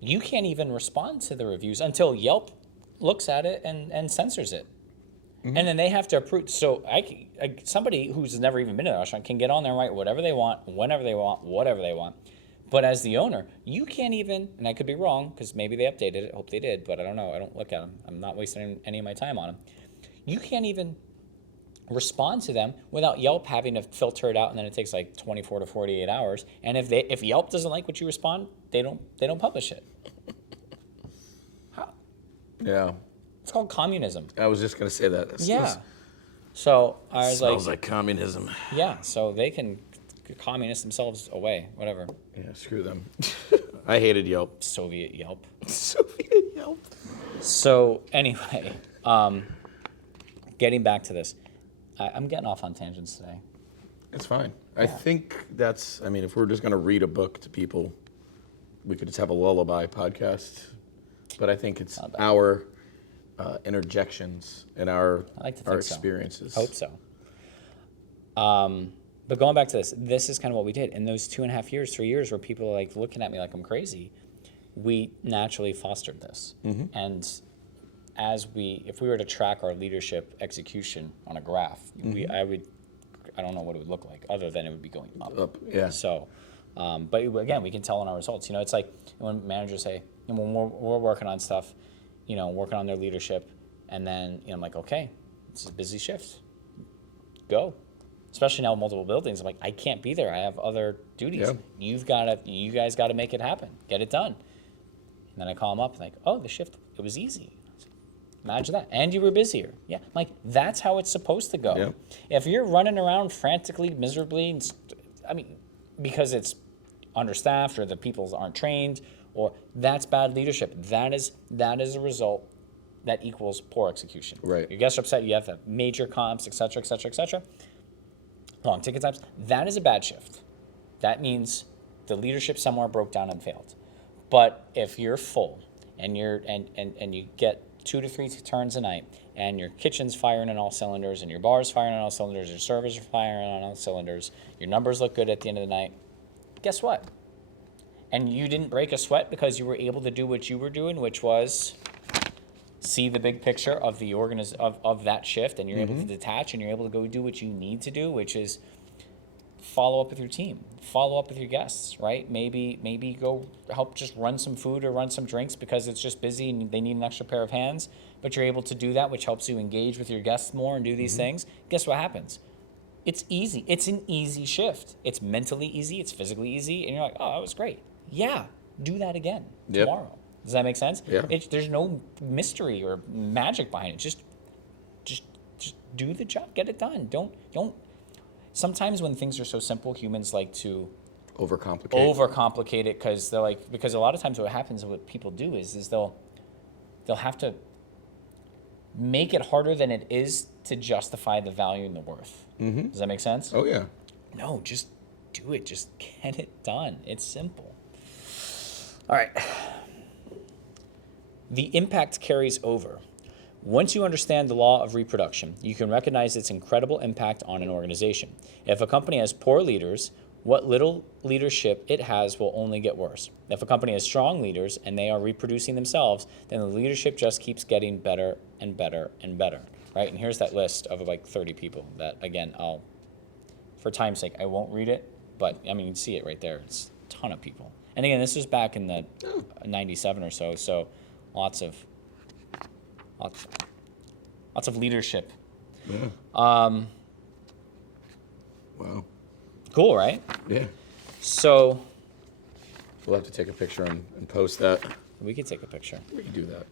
you can't even respond to the reviews until Yelp looks at it and censors it. And then they have to approve. So somebody who's never even been to the restaurant can get on there and write whatever they want, whenever they want, whatever they want. But as the owner, you can't even, and I could be wrong because maybe they updated it. I hope they did, but I don't know. I don't look at them. I'm not wasting any of my time on them. You can't even respond to them without Yelp having to filter it out, and then it takes like 24 to 48 hours. And if Yelp doesn't like what you respond, they don't publish it. How? Yeah. It's called communism. I was just going to say that. So I was smells like communism. Yeah, so they can communist themselves away, whatever. Yeah, screw them. I hated Yelp. Soviet Yelp. Soviet Yelp. So anyway, getting back to this, I'm getting off on tangents today. It's fine. I think if we're just going to read a book to people, we could just have a lullaby podcast. But I think it's our interjections and our experiences. So. Hope so. But going back to this is kind of what we did. In those 2.5 years, 3 years where people are like looking at me like I'm crazy, we naturally fostered this. Mm-hmm. And if we were to track our leadership execution on a graph, mm-hmm. I don't know what it would look like other than it would be going up. Yeah. So, but again, we can tell in our results. It's like when managers say, and when we're working on stuff, working on their leadership, and then I'm like, okay, it's a busy shift. Go. Especially now with multiple buildings, I'm like, I can't be there. I have other duties. Yeah. You guys got to make it happen. Get it done. And then I call them up and like, oh, the shift, it was easy. Imagine that. And you were busier. Yeah. I'm like, that's how it's supposed to go. Yeah. If you're running around frantically, miserably, because it's understaffed or the people aren't trained, or that's bad leadership. That is a result that equals poor execution. Right. Your guests are upset. You have to major comps, et cetera, et cetera, et cetera. Long ticket times. That is a bad shift. That means the leadership somewhere broke down and failed. But if you're full and you get 2 to 3 turns a night, and your kitchen's firing on all cylinders, and your bar's firing on all cylinders, your servers are firing on all cylinders, your numbers look good at the end of the night, guess what? And you didn't break a sweat because you were able to do what you were doing, which was see the big picture of the of that shift, and you're mm-hmm. able to detach, and you're able to go do what you need to do, which is follow up with your team, follow up with your guests, right? Maybe go help just run some food or run some drinks because it's just busy and they need an extra pair of hands, but you're able to do that, which helps you engage with your guests more and do these mm-hmm. things. Guess what happens? It's easy. It's an easy shift. It's mentally easy. It's physically easy. And you're like, oh, that was great. Yeah, do that again tomorrow. Does that make sense? Yeah. There's no mystery or magic behind it. Just do the job. Get it done. Don't. Sometimes when things are so simple, humans like to Overcomplicate. it because they're like, because a lot of times what happens, what people do is they'll have to make it harder than it is to justify the value and the worth. Mm-hmm. Does that make sense? Oh yeah. No, just do it. Just get it done. It's simple. All right. The impact carries over. Once you understand the law of reproduction, you can recognize its incredible impact on an organization. If a company has poor leaders, what little leadership it has will only get worse. If a company has strong leaders and they are reproducing themselves, then the leadership just keeps getting better and better and better, right? And here's that list of like 30 people that, again, for time's sake, I won't read it, but I mean, you can see it right there. It's a ton of people. And again, this was back in the 97 or so lots of leadership. Yeah. Wow. Cool, right? Yeah. So We'll have to take a picture and post that. we could take a picture. We can do that.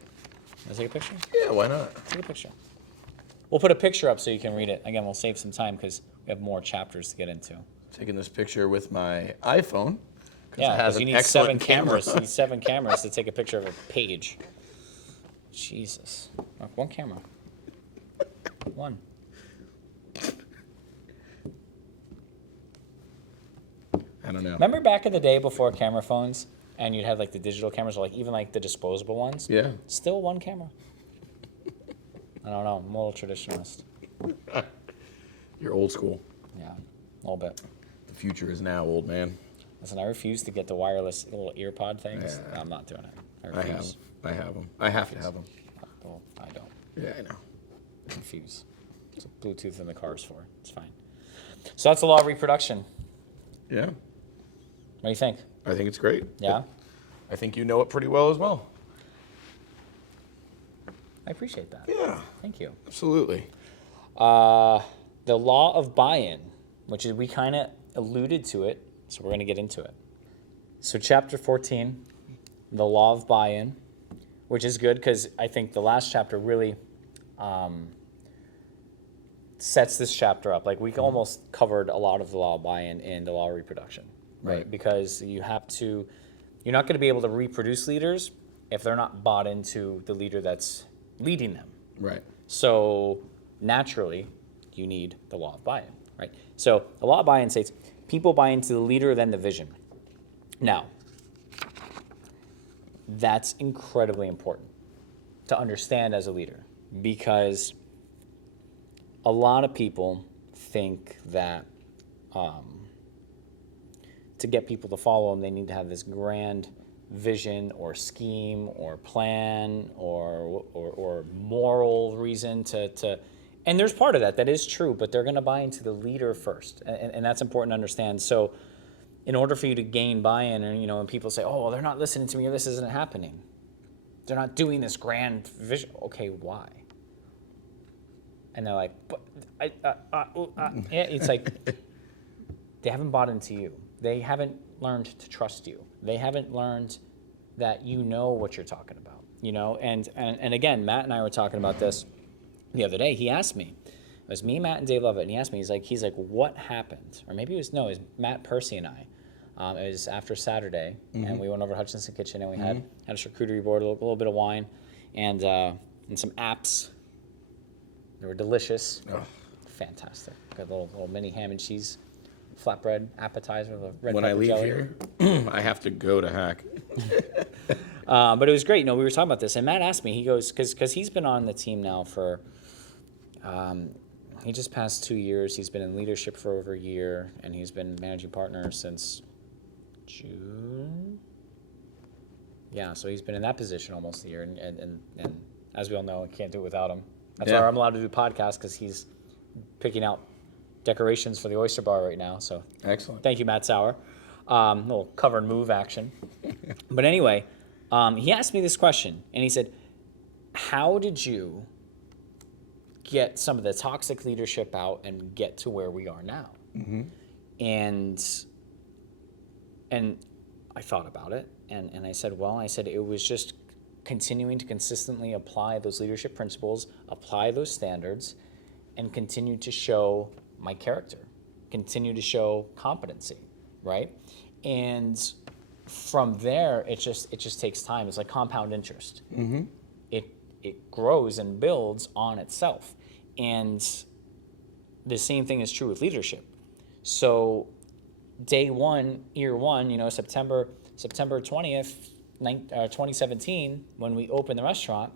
Let's take a picture. Yeah, why not? Take a picture. We'll put a picture up so you can read it. Again, we'll save some time because we have more chapters to get into. Taking this picture with my iPhone. Yeah, it has because you an need 7 excellent camera. cameras. You need 7 cameras to take a picture of a page. Jesus. One camera. One. I don't know. Remember back in the day before camera phones, and you'd have like the digital cameras, or like even like the disposable ones? Yeah. Still one camera. I don't know. I'm a little traditionalist. You're old school. Yeah, a little bit. The future is now, old man. Listen, I refuse to get the wireless little ear pod things. Yeah. I'm not doing it. I I have. refuse. I have them. I have to have them. Well, I don't. Yeah, I know. Confuse. It's what Bluetooth in the car is for. It's fine. So that's the law of reproduction. Yeah. What do you think? I think it's great. Yeah? I think you know it pretty well as well. I appreciate that. Yeah, Thank you. absolutely. The law of buy-in, which is, we kind of alluded to it, so we're going to get into it. So chapter 14, the law of buy-in, which is good because I think the last chapter really sets this chapter up. Like we almost covered a lot of the law of buy-in in the law of reproduction, right? Because you're not going to be able to reproduce leaders if they're not bought into the leader that's leading them. Right. So naturally, you need the law of buy-in, right? So the law of buy-in states people buy into the leader, then the vision. Now, that's incredibly important to understand as a leader because a lot of people think that to get people to follow them, they need to have this grand vision or scheme or plan or moral reason to and there's part of that is true, but they're going to buy into the leader first, and that's important to understand. So in order for you to gain buy-in, and when people say, oh, well, they're not listening to me or this isn't happening, they're not doing this grand vision. Okay, why? And they're like, but it's like they haven't bought into you. They haven't learned to trust you. They haven't learned that you know what you're talking about, And again, Matt and I were talking about this the other day. He asked me, it was me, Matt, and Dave Lovett, and he asked me, he's like, what happened? Or maybe it was Matt, Percy, and I. It was after Saturday, and we went over to Hutchinson Kitchen, and we had a charcuterie board, a little bit of wine, and some apps. They were delicious. Oh. Fantastic. Got a little mini ham and cheese flatbread appetizer with a red when pepper I leave jelly. here, I have to go to Hack. But it was great. We were talking about this, and Matt asked me. He goes, because he's been on the team now for, he just passed 2 years. He's been in leadership for over a year, and he's been managing partner since June. Yeah, so he's been in that position almost a year, and as we all know, I can't do it without him. That's why I'm allowed to do podcasts, because he's picking out decorations for the oyster bar right now. So Excellent. Thank you, Matt Sauer. Little cover and move action. But anyway, he asked me this question, and he said, how did you get some of the toxic leadership out and get to where we are now? Mm-hmm. And I thought about it, and I said, it was just continuing to consistently apply those leadership principles, apply those standards, and continue to show my character, continue to show competency, right? And from there, it just takes time. It's like compound interest. It grows and builds on itself. And the same thing is true with leadership. So day one, year one, September 20th, 2017, when we opened the restaurant,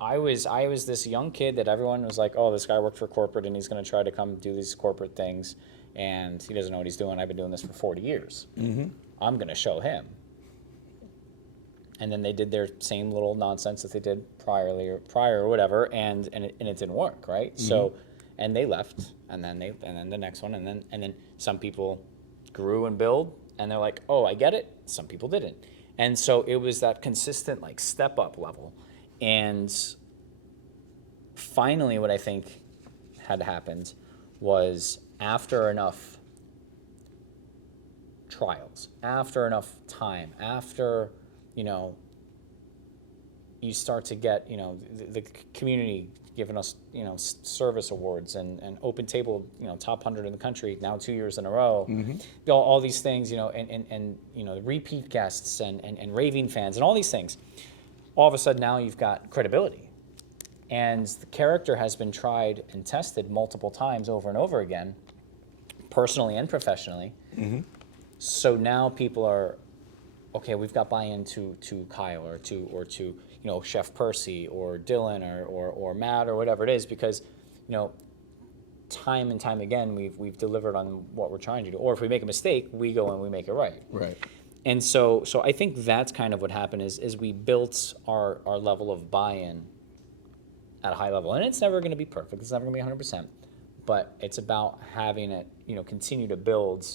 I was this young kid that everyone was like, oh, this guy worked for corporate and he's going to try to come do these corporate things, and he doesn't know what he's doing. I've been doing this for 40 years. I'm going to show him. And then they did their same little nonsense that they did prior or whatever, and it didn't work, right? So, and they left, and then the next one, and then some people grew and build, and they're like, oh, I get it. Some people didn't, and so it was that consistent like step up level, and finally, what I think had happened was after enough trials, after enough time, after you start to get, the community giving us, service awards and open table, top 100 in the country, now 2 years in a row, all these things, and the repeat guests and raving fans and all these things. All of a sudden now you've got credibility. And the character has been tried and tested multiple times over and over again, personally and professionally. So now people are, okay, we've got buy-in to Kyle or to Chef Percy or Dylan or Matt or whatever it is, because time and time again we've delivered on what we're trying to do. Or if we make a mistake, we go and we make it right. Right. And so I think that's kind of what happened is we built our level of buy-in at a high level, and it's never going to be perfect. It's never going to be 100%, but it's about having it continue to build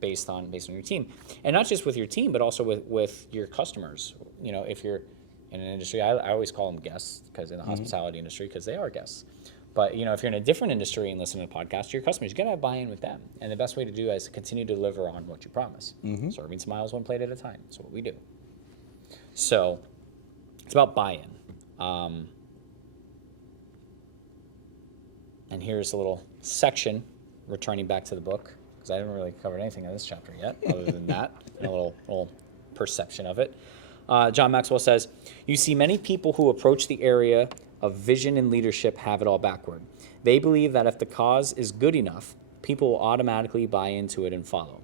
based on your team, and not just with your team, but also with your customers. If you're in an industry, I always call them guests, because in the hospitality industry, because they are guests. But if you're in a different industry and listen to a podcast, your customers, you got to have buy-in with them, and the best way to do that is to continue to deliver on what you promise. Serving smiles one plate at a time. That's what we do. So it's about buy-in. And here's a little section, returning back to the book, because I haven't really covered anything in this chapter yet, other than that, and a little perception of it. John Maxwell says, you see many people who approach the area of vision and leadership have it all backward. They believe that if the cause is good enough, people will automatically buy into it and follow.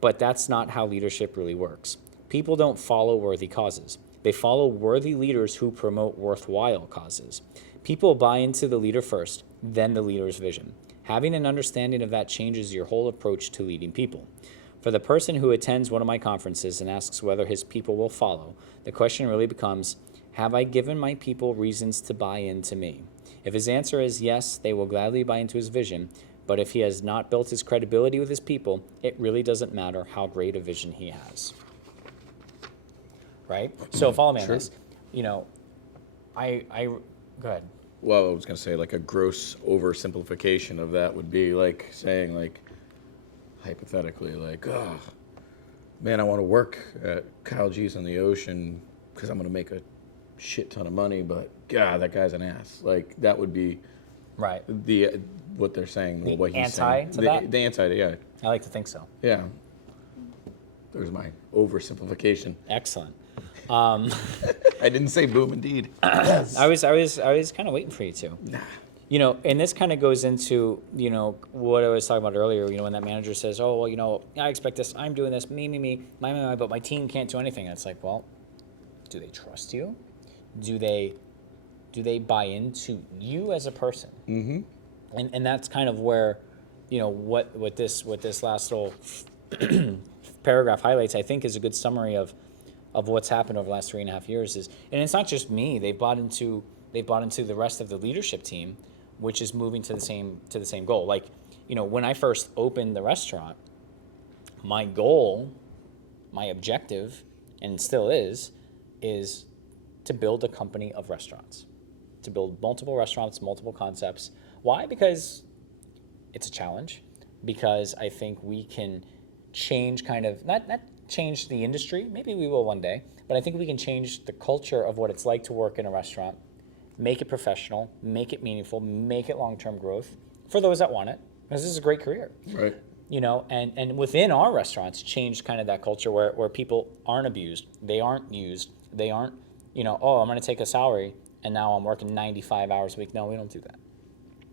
But that's not how leadership really works. People don't follow worthy causes. They follow worthy leaders who promote worthwhile causes. People buy into the leader first, then the leader's vision. Having an understanding of that changes your whole approach to leading people. For the person who attends one of my conferences and asks whether his people will follow, the question really becomes, have I given my people reasons to buy into me? If his answer is yes, they will gladly buy into his vision, but if he has not built his credibility with his people, it really doesn't matter how great a vision he has. Right? So follow me on this. Go ahead. Well, I was going to say, like, a gross oversimplification of that would be like saying, like, hypothetically, like, oh, man, I want to work at Kyle G's on the ocean because I'm going to make a shit ton of money, but God, that guy's an ass. Like, that would be right. What they're saying. The what he's anti saying. to that? The anti, yeah. I like to think so. Yeah. There's my oversimplification. Excellent. I didn't say boom indeed. I was kind of waiting for you to. Nah. And this kind of goes into, what I was talking about earlier, when that manager says, oh, well, I expect this, I'm doing this, me, my, but my team can't do anything. And it's like, well, do they trust you? Do they buy into you as a person? Mm-hmm. And that's kind of where, what this last little paragraph highlights, I think, is a good summary of what's happened over the last 3.5 years is, and it's not just me, they bought into the rest of the leadership team, which is moving to the same goal. Like, when I first opened the restaurant, my goal, my objective, and still is to build a company of restaurants, to build multiple restaurants, multiple concepts. Why? Because it's a challenge, because I think we can change not change the industry, maybe we will one day, but I think we can change the culture of what it's like to work in a restaurant, make it professional, make it meaningful, make it long-term growth for those that want it, because this is a great career. Right. you know, and within our restaurants changed kind of that culture where people aren't abused, they aren't used, they aren't, you know, oh, I'm going to take a salary and now I'm working 95 hours a week. No, we don't do that.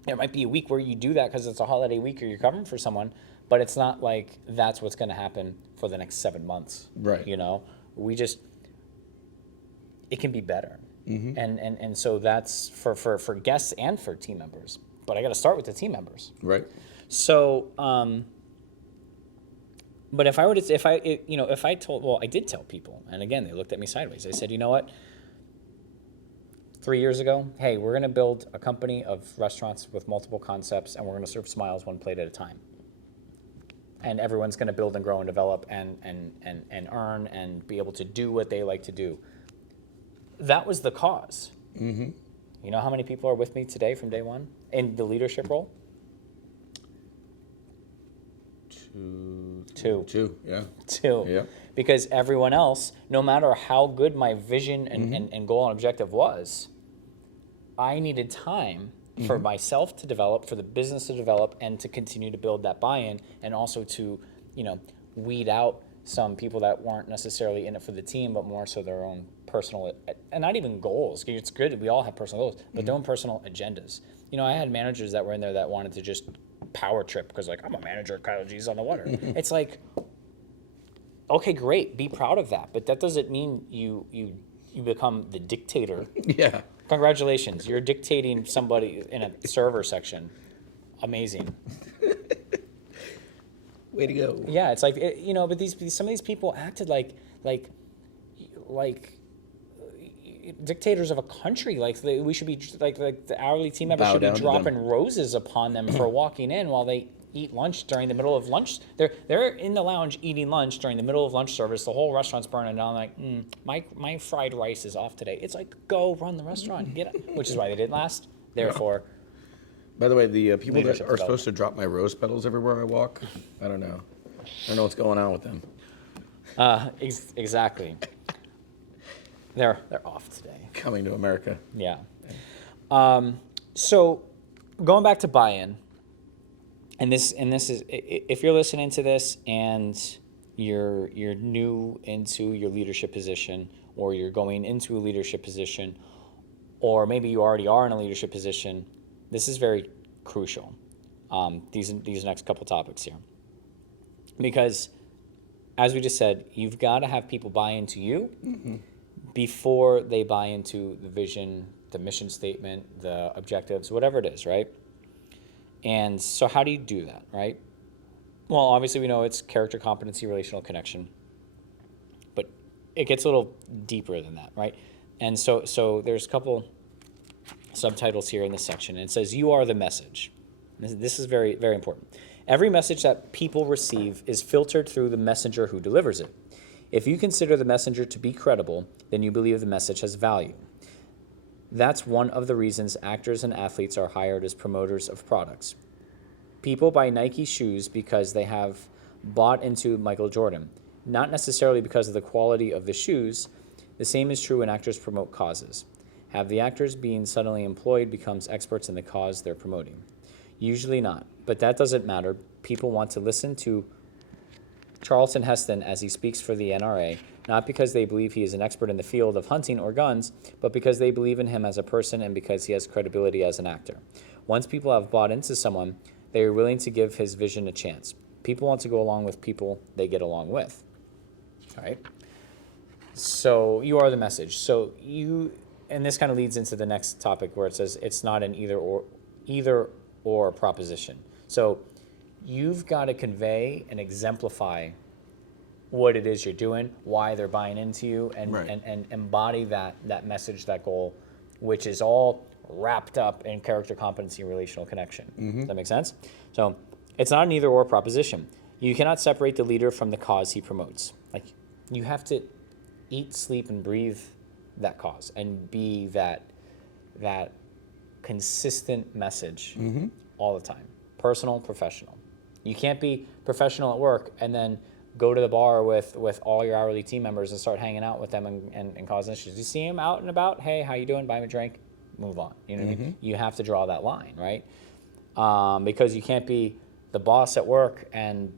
There might be a week where you do that because it's a holiday week or you're covering for someone, but it's not like that's what's going to happen for the next 7 months. Right. You know, it can be better. And so that's for guests and for team members. But I got to start with the team members. Right. So, but if I did tell people, and again, they looked at me sideways. I said, you know what? 3 years ago, hey, we're going to build a company of restaurants with multiple concepts, and we're going to serve smiles one plate at a time. And everyone's going to build and grow and develop and earn and be able to do what they like to do. That was the cause. You know how many people are with me today from day one in the leadership role? Two. Yeah. Two. Yeah. Because everyone else, no matter how good my vision and goal and objective was, I needed time for myself to develop, for the business to develop, and to continue to build that buy-in, and also to, you know, weed out some people that weren't necessarily in it for the team, but more so their own personal, and not even goals. It's good that we all have personal goals, but their own personal agendas. You know, I had managers that were in there that wanted to just power trip because, like, I'm a manager at Kyle G's on the water. It's like, okay, great, be proud of that, but that doesn't mean you become the dictator. Yeah. Congratulations, you're dictating somebody in a server section. Amazing. Way to go. Yeah, it's like, you know, but some of these people acted like dictators of a country. Like we should be like the hourly team members should be dropping roses upon them for walking in while they eat lunch during the middle of lunch. They're in the lounge eating lunch during the middle of lunch service. The whole restaurant's burning down. Like, my fried rice is off today. It's like, go run the restaurant, which is why they didn't last. Therefore, by the way, the people that Leadership are supposed to drop my rose petals everywhere I walk, I don't know what's going on with them. exactly. They're off today. Coming to America. Yeah. So going back to buy-in, and this is, if you're listening to this and you're new into your leadership position, or you're going into a leadership position, or maybe you already are in a leadership position, this is very crucial. These next couple topics here, because as we just said, you've got to have people buy into you before they buy into the vision, the mission statement, the objectives, whatever it is, right? And so how do you do that, right? Well, obviously we know it's character, competency, relational connection, but it gets a little deeper than that, right? And so there's a couple subtitles here in this section, and it says, you are the message. This is very, very important. Every message that people receive is filtered through the messenger who delivers it. If you consider the messenger to be credible, then you believe the message has value. That's one of the reasons actors and athletes are hired as promoters of products. People buy Nike shoes because they have bought into Michael Jordan, not necessarily because of the quality of the shoes. The same is true when actors promote causes. Have the actors being suddenly employed becomes experts in the cause they're promoting? Usually not, but that doesn't matter. People want to listen to Charlton Heston as he speaks for the NRA, not because they believe he is an expert in the field of hunting or guns, but because they believe in him as a person and because he has credibility as an actor. Once people have bought into someone, they are willing to give his vision a chance. People want to go along with people they get along with. All right? So you are the message. So and this kind of leads into the next topic where it says it's not an either or proposition. So you've got to convey and exemplify what it is you're doing, why they're buying into you, and embody that message, that goal, which is all wrapped up in character, competency, and relational connection. Does that make sense? So it's not an either or proposition. You cannot separate the leader from the cause he promotes. Like, you have to eat, sleep, and breathe that cause and be that consistent message all the time. Personal, professional. You can't be professional at work and then go to the bar with all your hourly team members and start hanging out with them and causing issues. You see them out and about, hey, how you doing? Buy me a drink, move on. You know what I mean? You have to draw that line, right? Because you can't be the boss at work and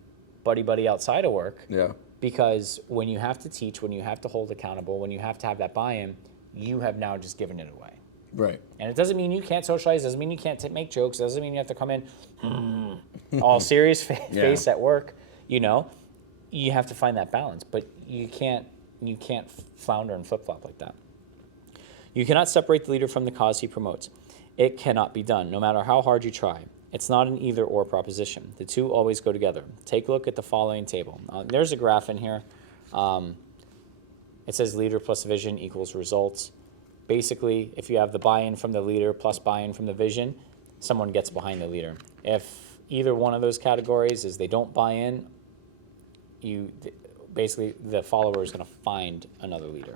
buddy outside of work. Yeah. Because when you have to teach, when you have to hold accountable, when you have to have that buy-in, you have now just given it away. Right. And it doesn't mean you can't socialize, doesn't mean you can't make jokes, doesn't mean you have to come in all serious face at work, you know. You have to find that balance, but you can't flounder and flip-flop like that. You cannot separate the leader from the cause he promotes. It cannot be done, no matter how hard you try. It's not an either-or proposition. The two always go together. Take a look at the following table. There's a graph in here. It says leader plus vision equals results. Basically, if you have the buy-in from the leader plus buy-in from the vision, someone gets behind the leader. If either one of those categories is they don't buy in, basically the follower is going to find another leader.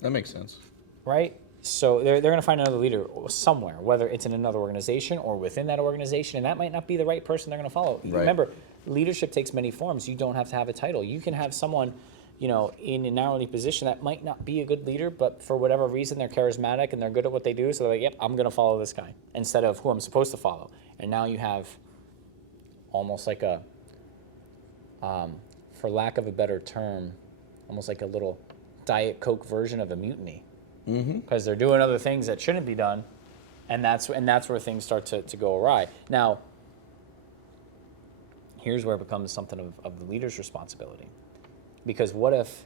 That makes sense. Right? So they're going to find another leader somewhere, whether it's in another organization or within that organization, and that might not be the right person they're going to follow. Right. Remember, leadership takes many forms. You don't have to have a title. You can have someone, in an hourly position that might not be a good leader, but for whatever reason they're charismatic and they're good at what they do, so they're like, yep, I'm going to follow this guy instead of who I'm supposed to follow. And now you have almost like a, for lack of a better term, almost like a little Diet Coke version of a mutiny. Because they're doing other things that shouldn't be done, and that's where things start to go awry. Now, here's where it becomes something of the leader's responsibility. Because what if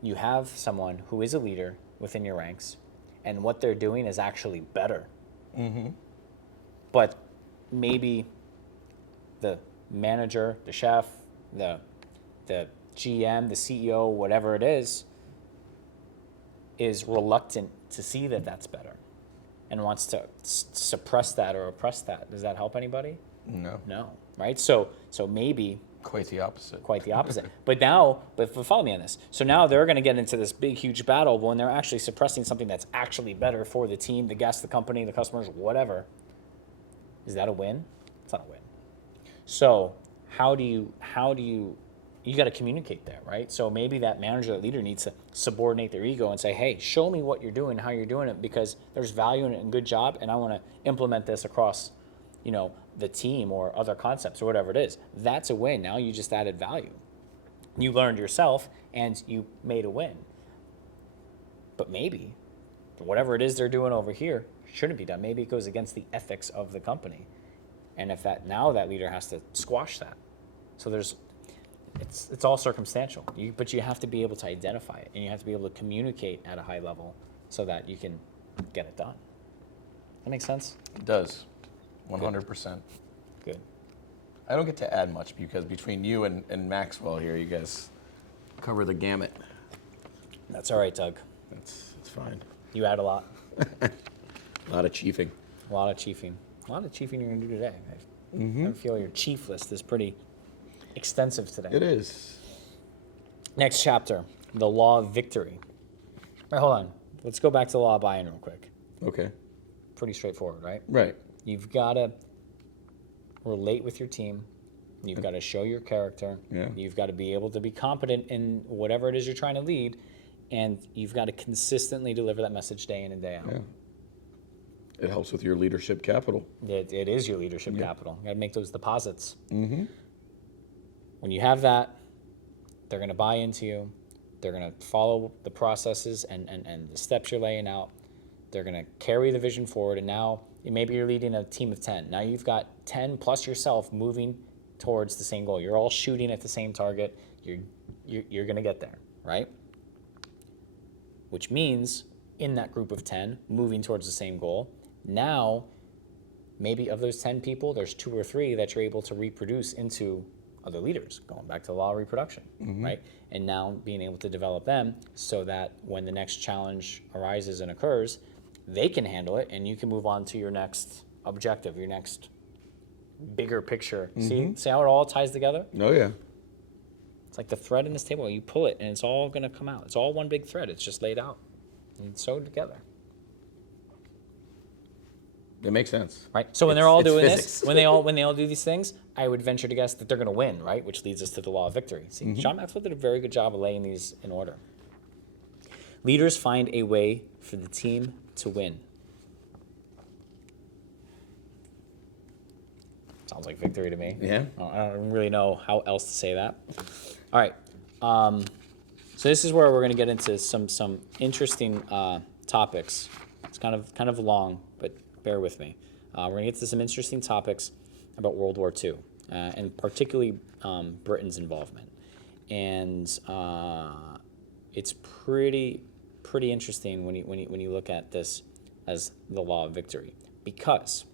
you have someone who is a leader within your ranks, and what they're doing is actually better, but maybe the manager, the chef, the GM, the CEO, whatever it is reluctant to see that that's better and wants to suppress that or oppress that. Does that help anybody? No. No, right? So maybe Quite the opposite. quite the opposite. But follow me on this. So now they're going to get into this big, huge battle when they're actually suppressing something that's actually better for the team, the guests, the company, the customers, whatever. Is that a win? It's not a win. So how do you got to communicate there, right? So maybe that manager, that leader needs to subordinate their ego and say, hey, show me what you're doing, how you're doing it, because there's value in it and good job, and I want to implement this across, the team or other concepts or whatever it is. That's a win. Now you just added value. You learned yourself and you made a win. But maybe whatever it is they're doing over here shouldn't be done. Maybe it goes against the ethics of the company. And if that leader has to squash that. So it's all circumstantial, but you have to be able to identify it, and you have to be able to communicate at a high level so that you can get it done. That makes sense? It does. 100%. Good. I don't get to add much because between you and Maxwell here, you guys cover the gamut. That's all right, Doug. It's fine. You add a lot. A lot of chiefing. A lot of chiefing you're going to do today. I feel your chief list is pretty extensive today. It is. Next chapter, the law of victory. All right, hold on. Let's go back to the law of buy-in real quick. Okay. Pretty straightforward, right? Right. You've got to relate with your team. You've got to show your character. Yeah. You've got to be able to be competent in whatever it is you're trying to lead. And you've got to consistently deliver that message day in and day out. Yeah. It helps with your leadership capital. It is your leadership capital. You got to make those deposits. Mm-hmm. When you have that, they're going to buy into you. They're going to follow the processes and the steps you're laying out. They're going to carry the vision forward. And now maybe you're leading a team of 10. Now you've got 10 plus yourself moving towards the same goal. You're all shooting at the same target. You're going to get there, right? Which means in that group of 10 moving towards the same goal, now maybe of those 10 people, there's 2 or 3 that you're able to reproduce into other leaders, going back to the law of reproduction, right? And now being able to develop them so that when the next challenge arises and occurs, they can handle it and you can move on to your next objective, your next bigger picture. See how it all ties together? Oh, yeah. It's like the thread in this table. You pull it and it's all going to come out. It's all one big thread. It's just laid out and sewed together. It makes sense. Right. So when they're all doing physics. this, when they all do these things, I would venture to guess that they're going to win, right? Which leads us to the law of victory. See, John Maxwell did a very good job of laying these in order. Leaders find a way for the team to win. sounds like victory to me. Yeah. I don't really know how else to say that. All right. So this is where we're going to get into some interesting topics. It's kind of long, but bear with me. We're going to get to some interesting topics about World War II, and particularly Britain's involvement. And it's pretty interesting when you look at this as the law of victory, because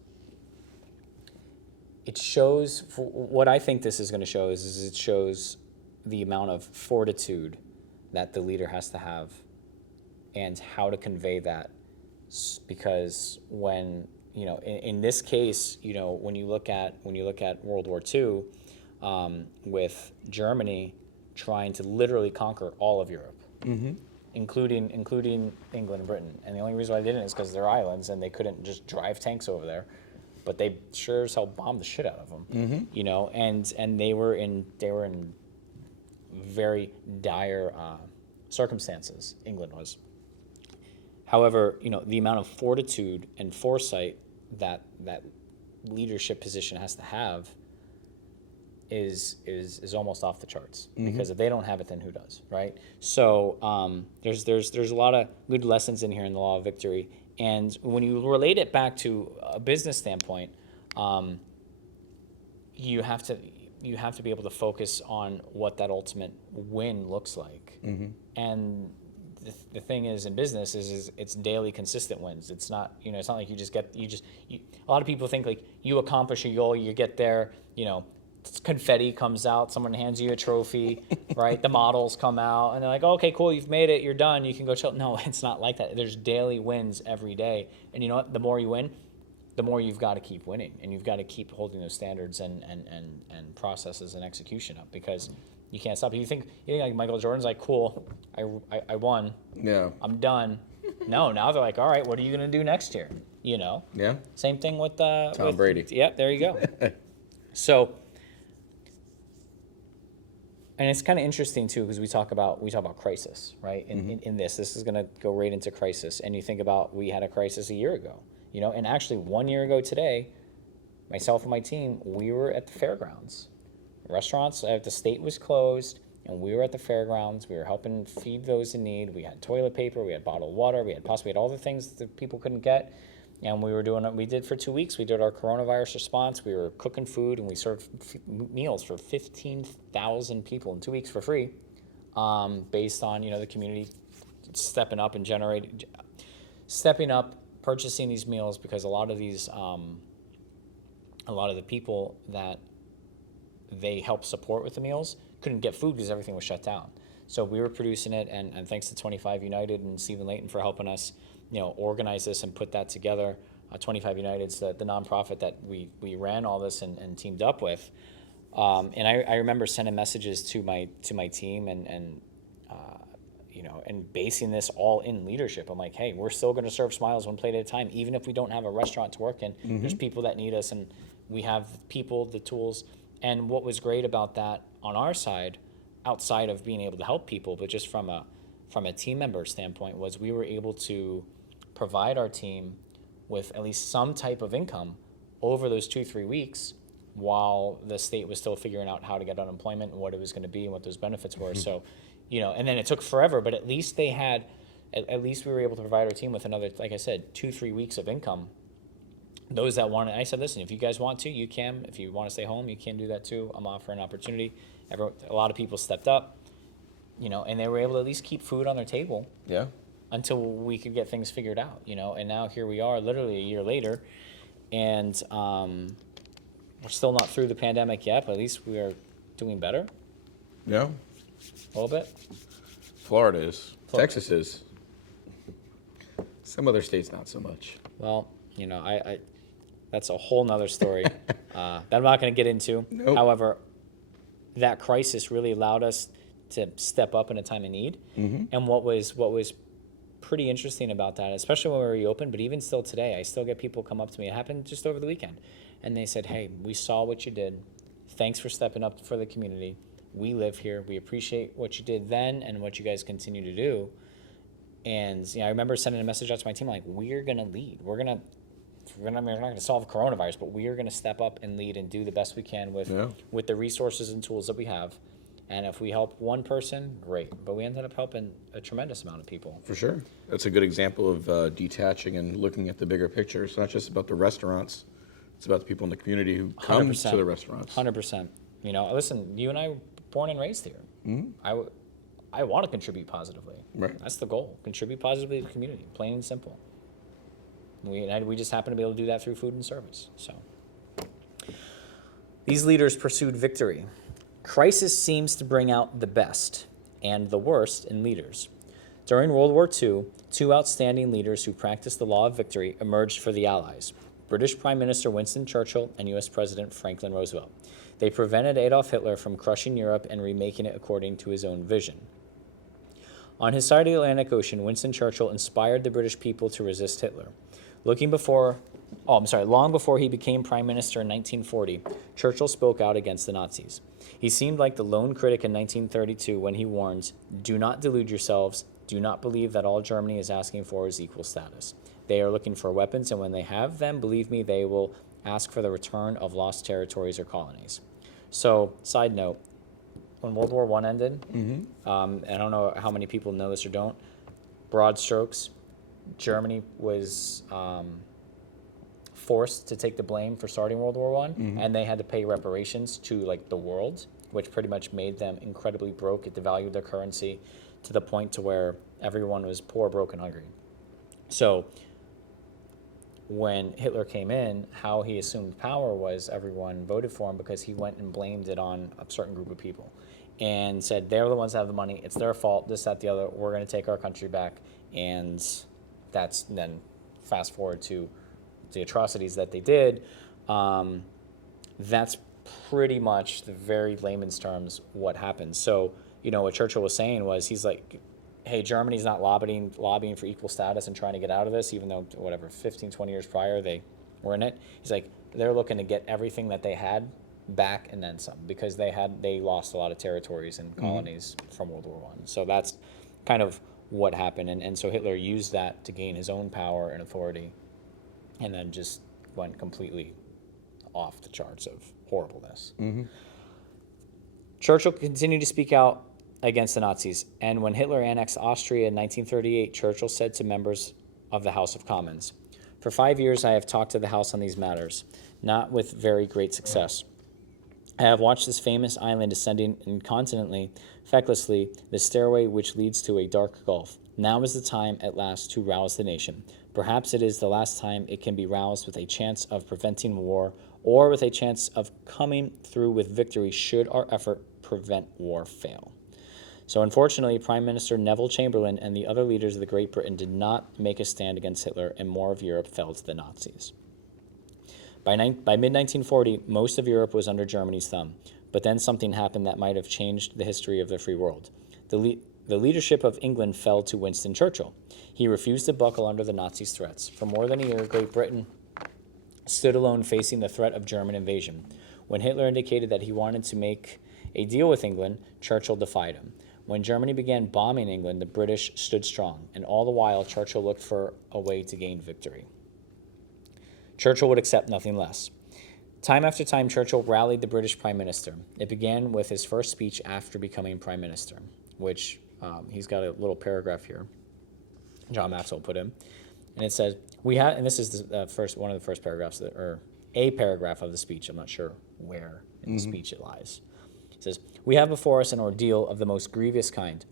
it shows, what I think this is going to show is it shows the amount of fortitude that the leader has to have and how to convey that. Because when, in this case, when you look at World War II, with Germany trying to literally conquer all of Europe, including England and Britain. And the only reason why they didn't is because they're islands and they couldn't just drive tanks over there. But they sure as hell bombed the shit out of them, and they were in very dire circumstances. England was. However, the amount of fortitude and foresight that leadership position has to have is almost off the charts. Because if they don't have it, then who does, right? So there's a lot of good lessons in here in the law of victory. And when you relate it back to a business standpoint, you have to be able to focus on what that ultimate win looks like. And the thing is, in business is it's daily consistent wins. It's not, it's not like a lot of people think like you accomplish a goal, you get there, confetti comes out, someone hands you a trophy, right? The models come out and they're like, okay, cool, you've made it, you're done, you can go chill. No, it's not like that. There's daily wins every day. And you know what? The more you win, the more you've got to keep winning, and you've got to keep holding those standards and processes and execution up, because you can't stop. You think like Michael Jordan's like, cool, I won. Yeah. I'm done. No, now they're like, all right, what are you going to do next year? Yeah. Same thing with Tom Brady. Yeah, there you go. So, and it's kind of interesting too, because we talk about crisis, right? In this is going to go right into crisis. And you think about, we had a crisis a year ago, and actually 1 year ago today, myself and my team, we were at the fairgrounds. Restaurants at the state was closed, and we were at the fairgrounds. We were helping feed those in need. We had toilet paper, we had bottled water, we had all the things that people couldn't get. And we did for 2 weeks. We did our coronavirus response. We were cooking food, and we served meals for 15,000 people in 2 weeks for free, based on, the community stepping up, purchasing these meals, because a lot of the people that they help support with the meals couldn't get food because everything was shut down. So we were producing it, and thanks to 25 United and Stephen Layton for helping us, organize this and put that together. 25 United's the nonprofit that we ran all this and teamed up with. And I remember sending messages to my team and basing this all in leadership. I'm like, hey, we're still going to serve smiles one plate at a time, even if we don't have a restaurant to work in. There's people that need us, and we have people, the tools. And what was great about that on our side, outside of being able to help people, but just from a team member standpoint, was we were able to provide our team with at least some type of income over those 2-3 weeks, while the state was still figuring out how to get unemployment and what it was going to be and what those benefits were. So, and then it took forever, but at least we were able to provide our team with another, like I said, 2-3 weeks of income. Those that wanted, I said, listen, if you guys want to, you can. If you want to stay home, you can do that too. I'm offering an opportunity. A lot of people stepped up, and they were able to at least keep food on their table. Yeah. Until we could get things figured out, and now here we are, literally a year later, and we're still not through the pandemic yet, but at least we are doing better. Yeah. A little bit. Florida is. Texas is. Some other states, not so much. Well, I that's a whole nother story that I'm not going to get into. Nope. However, that crisis really allowed us to step up in a time of need. And what was pretty interesting about that, especially when we reopened, but even still today, I still get people come up to me. It happened just over the weekend, and they said, hey, we saw what you did. Thanks for stepping up for the community. We live here. We appreciate what you did then and what you guys continue to do. And I remember sending a message out to my team like, we're going to lead. We're going to we're not going to solve coronavirus, but we are going to step up and lead and do the best we can with the resources and tools that we have. And if we help one person, great. But we ended up helping a tremendous amount of people. For sure. That's a good example of detaching and looking at the bigger picture. It's not just about the restaurants. It's about the people in the community who come 100%. to the restaurants. 100%. You know, listen, you and I were born and raised here. Mm-hmm. I want to contribute positively. Right. That's the goal. Contribute positively to the community, plain and simple. We just happen to be able to do that through food and service. So these leaders pursued victory. Crisis seems to bring out the best and the worst in leaders. During World War II, two outstanding leaders who practiced the law of victory emerged for the Allies: British Prime Minister Winston Churchill and U.S. President Franklin Roosevelt. They prevented Adolf Hitler from crushing Europe and remaking it according to his own vision. On his side of the Atlantic Ocean, Winston Churchill inspired the British people to resist Hitler. Long before he became Prime Minister in 1940, Churchill spoke out against the Nazis. He seemed like the lone critic in 1932 when he warns, "Do not delude yourselves. Do not believe that all Germany is asking for is equal status. They are looking for weapons, and when they have them, believe me, they will ask for the return of lost territories or colonies." So, side note, when World War I ended, I don't know how many people know this or don't, broad strokes, Germany was forced to take the blame for starting World War I, and they had to pay reparations to like the world, which pretty much made them incredibly broke. It devalued their currency to the point to where everyone was poor, broke, and hungry. So when Hitler came in, how he assumed power was everyone voted for him because he went and blamed it on a certain group of people and said they're the ones that have the money, it's their fault, this, that, the other, we're going to take our country back. And that's then fast forward to the atrocities that they did. That's pretty much the very layman's terms what happened. So, you know, what Churchill was saying was, he's like, hey, Germany's not lobbying for equal status and trying to get out of this, even though, 15, 20 years prior they were in it. He's like, they're looking to get everything that they had back and then some, because they lost a lot of territories and colonies from World War I. So that's kind of what happened. And so Hitler used that to gain his own power and authority, and then just went completely off the charts of horribleness. Churchill continued to speak out against the Nazis, and when Hitler annexed Austria in 1938, Churchill said to members of the House of Commons, "For 5 years I have talked to the House on these matters, not with very great success. I have watched this famous island ascending incontinently, fecklessly, the stairway which leads to a dark gulf. Now is the time at last to rouse the nation. Perhaps it is the last time it can be roused with a chance of preventing war, or with a chance of coming through with victory should our effort prevent war fail." So unfortunately, Prime Minister Neville Chamberlain and the other leaders of the Great Britain did not make a stand against Hitler, and more of Europe fell to the Nazis. By mid-1940, most of Europe was under Germany's thumb, but then something happened that might have changed the history of the free world. The leadership of England fell to Winston Churchill. He refused to buckle under the Nazis' threats. For more than a year, Great Britain stood alone facing the threat of German invasion. When Hitler indicated that he wanted to make a deal with England, Churchill defied him. When Germany began bombing England, the British stood strong, and all the while Churchill looked for a way to gain victory. Churchill would accept nothing less. Time after time, Churchill rallied the British Prime Minister. It began with his first speech after becoming Prime Minister, which he's got a little paragraph here. John Maxwell put in, and it says, and this is one of the first paragraphs, or a paragraph of the speech. I'm not sure where in the speech it lies. It says, "We have before us an ordeal of the most grievous kind.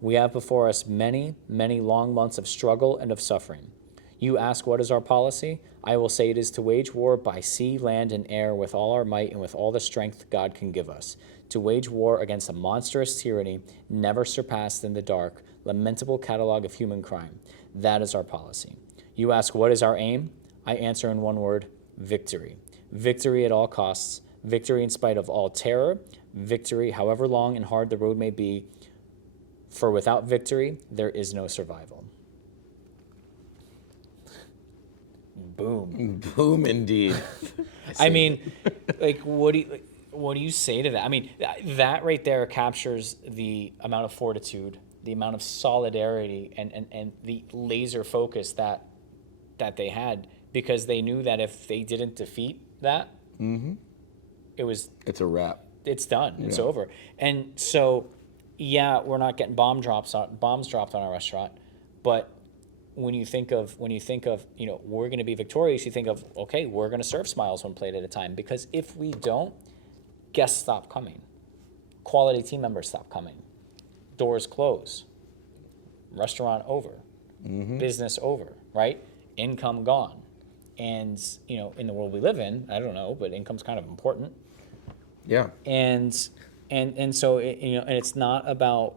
We have before us many, many long months of struggle and of suffering. You ask what is our policy? I will say it is to wage war by sea, land, and air with all our might and with all the strength God can give us. To wage war against a monstrous tyranny never surpassed in the dark, lamentable catalogue of human crime. That is our policy. You ask what is our aim? I answer in one word, victory. Victory at all costs. Victory in spite of all terror. Victory, however long and hard the road may be. For without victory, there is no survival." Boom. Boom, indeed. I mean, like, what do you say to that? I mean, that right there captures the amount of fortitude, the amount of solidarity, and the laser focus that they had because they knew that if they didn't defeat that, It's a wrap. it's done. It's Yeah. over. And so, yeah, we're not getting bombs dropped on our restaurant, but when you think of we're going to be victorious, you think of, okay, we're going to serve smiles one plate at a time, because if we don't, guests stop coming, quality team members stop coming, doors close, restaurant over, business over, right? Income gone. And in the world we live in, I don't know, but income's kind of important. Yeah. And so and it's not about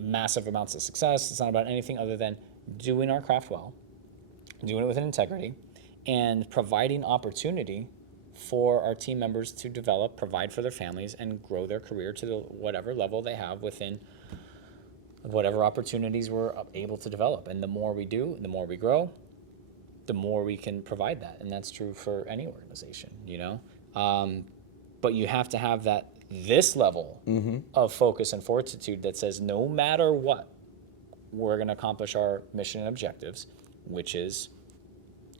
massive amounts of success. It's not about anything other than doing our craft well, doing it with integrity, and providing opportunity for our team members to develop, provide for their families, and grow their career to whatever level they have within whatever opportunities we're able to develop. And the more we do, the more we grow, the more we can provide that. And that's true for any organization, but you have to have this level of focus and fortitude that says, no matter what, we're going to accomplish our mission and objectives, which is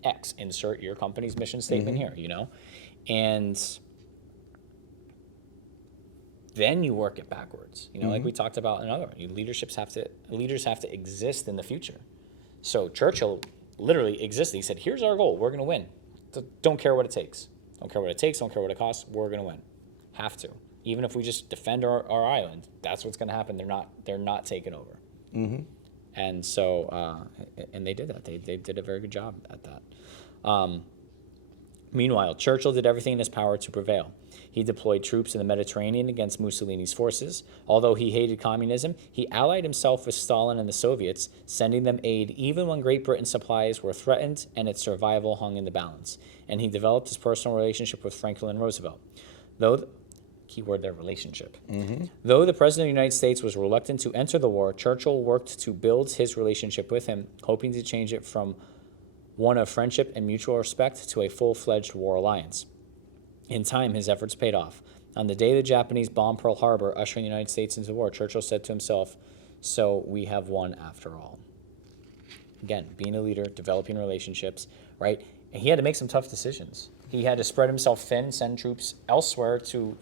X. Insert your company's mission statement here, and then you work it backwards. Like we talked about in another one, leaders have to exist in the future. So Churchill literally existed. He said, here's our goal. We're going to win. Don't care what it takes. Don't care what it takes. Don't care what it costs. We're going to win. Have to. Even if we just defend our island, that's what's going to happen. They're not taken over. And so, and they did that. They did a very good job at that. Meanwhile, Churchill did everything in his power to prevail. He deployed troops in the Mediterranean against Mussolini's forces. Although he hated communism, he allied himself with Stalin and the Soviets, sending them aid even when Great Britain's supplies were threatened and its survival hung in the balance. And he developed his personal relationship with Franklin Roosevelt. Keyword there, relationship. Though the President of the United States was reluctant to enter the war, Churchill worked to build his relationship with him, hoping to change it from one of friendship and mutual respect to a full-fledged war alliance. In time, his efforts paid off. On the day the Japanese bombed Pearl Harbor, ushering the United States into the war, Churchill said to himself, "So we have won after all." Again, being a leader, developing relationships, right? And he had to make some tough decisions. He had to spread himself thin, send troops elsewhere to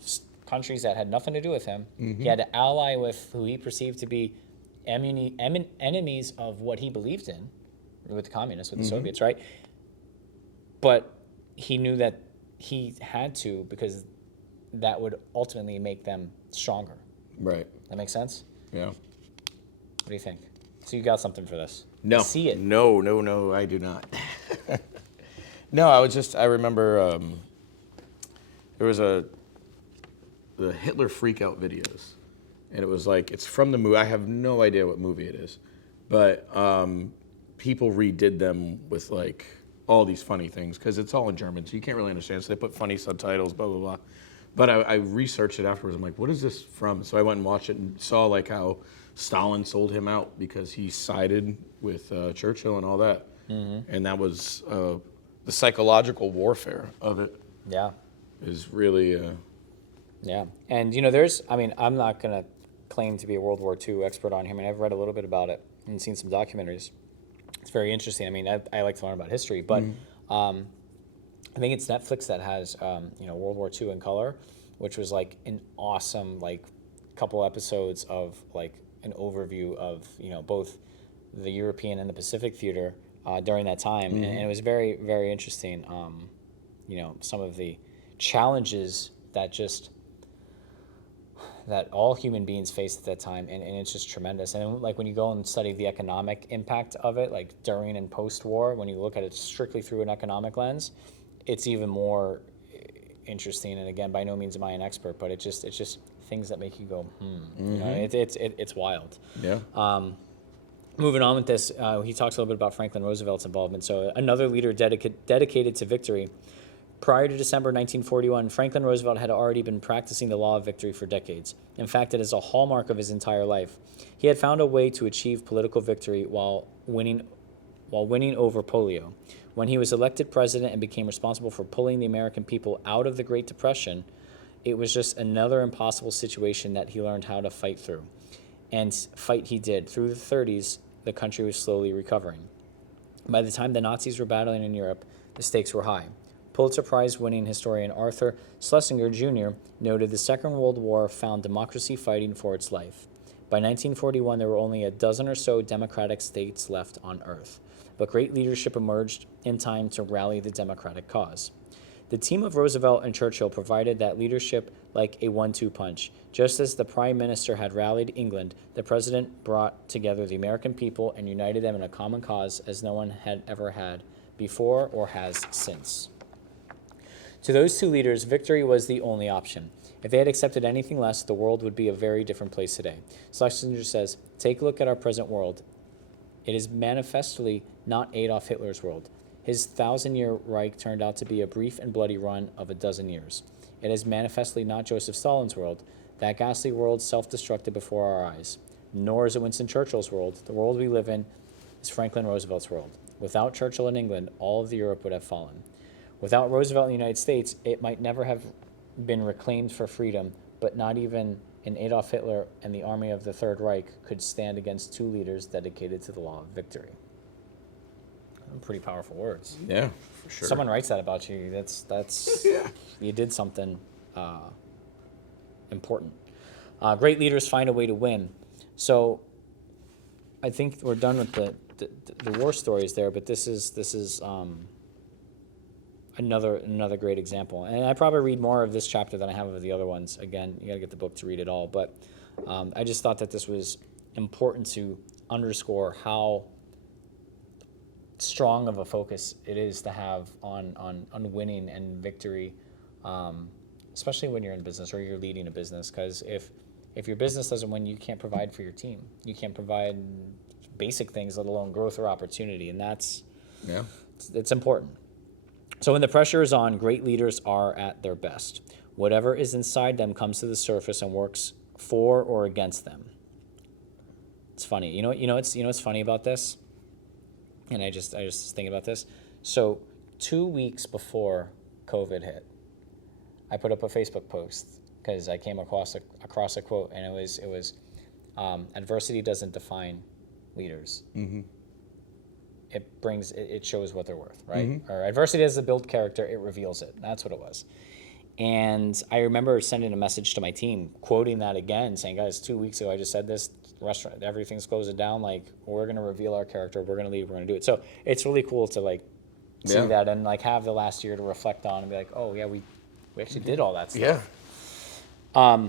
countries that had nothing to do with him. He had to ally with who he perceived to be enemies of what he believed in, with the communists, with the Soviets, right? But he knew that he had to, because that would ultimately make them stronger. Right. That makes sense? Yeah. What do you think? So you got something for this? No. I see it. No, I do not. No, I remember there was the Hitler freakout videos. And it was like, it's from the movie. I have no idea what movie it is. But people redid them with like all these funny things, because it's all in German, so you can't really understand. So they put funny subtitles, blah, blah, blah. But I researched it afterwards. I'm like, what is this from? So I went and watched it and saw like how Stalin sold him out because he sided with Churchill and all that. And that was the psychological warfare of it. Yeah. Is really... Yeah. And, I'm not going to claim to be a World War II expert on here. I've read a little bit about it and seen some documentaries. It's very interesting. I like to learn about history, but I think it's Netflix that has, World War II in color, which was like an awesome, couple episodes of an overview of, both the European and the Pacific theater during that time. And it was very, very interesting. Some of the challenges that all human beings faced at that time, and it's just tremendous. And when you go and study the economic impact of it, during and post-war, when you look at it strictly through an economic lens, it's even more interesting. And again, by no means am I an expert, but it's just things that make you go, it's wild. Yeah. Moving on with this, he talks a little bit about Franklin Roosevelt's involvement. So another leader dedicated to victory. Prior to December 1941, Franklin Roosevelt had already been practicing the law of victory for decades. In fact, it is a hallmark of his entire life. He had found a way to achieve political victory while winning over polio. When he was elected president and became responsible for pulling the American people out of the Great Depression, it was just another impossible situation that he learned how to fight through. And fight he did. Through the 30s, the country was slowly recovering. By the time the Nazis were battling in Europe, the stakes were high. Pulitzer Prize-winning historian Arthur Schlesinger Jr. noted the Second World War found democracy fighting for its life. By 1941, there were only a dozen or so democratic states left on Earth, but great leadership emerged in time to rally the democratic cause. The team of Roosevelt and Churchill provided that leadership like a 1-2 punch. Just as the Prime Minister had rallied England, the President brought together the American people and united them in a common cause as no one had ever had before or has since. To those two leaders, victory was the only option. If they had accepted anything less, the world would be a very different place today. Schlesinger says, "Take a look at our present world. It is manifestly not Adolf Hitler's world. His 1,000-year Reich turned out to be a brief and bloody run of a dozen years. It is manifestly not Joseph Stalin's world. That ghastly world self-destructed before our eyes. Nor is it Winston Churchill's world. The world we live in is Franklin Roosevelt's world. Without Churchill in England, all of Europe would have fallen. Without Roosevelt in the United States, it might never have been reclaimed for freedom, but not even an Adolf Hitler and the army of the Third Reich could stand against two leaders dedicated to the law of victory." Pretty powerful words. Yeah, for sure. Someone writes that about you. That's Yeah. You did something important. Great leaders find a way to win. So I think we're done with the war stories there, but this is another great example. And I probably read more of this chapter than I have of the other ones. Again, you got to get the book to read it all. But I just thought that this was important to underscore how strong of a focus it is to have on winning and victory, especially when you're in business or you're leading a business. Because if your business doesn't win, you can't provide for your team. You can't provide basic things, let alone growth or opportunity, and it's important. So when the pressure is on, great leaders are at their best. Whatever is inside them comes to the surface and works for or against them. It's funny. You know what's funny about this? And I just thinking about this. So 2 weeks before COVID hit, I put up a Facebook post because I came across a quote, and it was adversity doesn't define leaders. Mm-hmm. It shows what they're worth, right? Mm-hmm. Or adversity doesn't build character, it reveals it. That's what it was. And I remember sending a message to my team, quoting that again, saying, "Guys, 2 weeks ago I just said this. Restaurant, everything's closing down. Like, we're gonna reveal our character. We're gonna lead. We're gonna do it." So it's really cool to see that and have the last year to reflect on and be like, "Oh yeah, we actually did all that stuff." Yeah.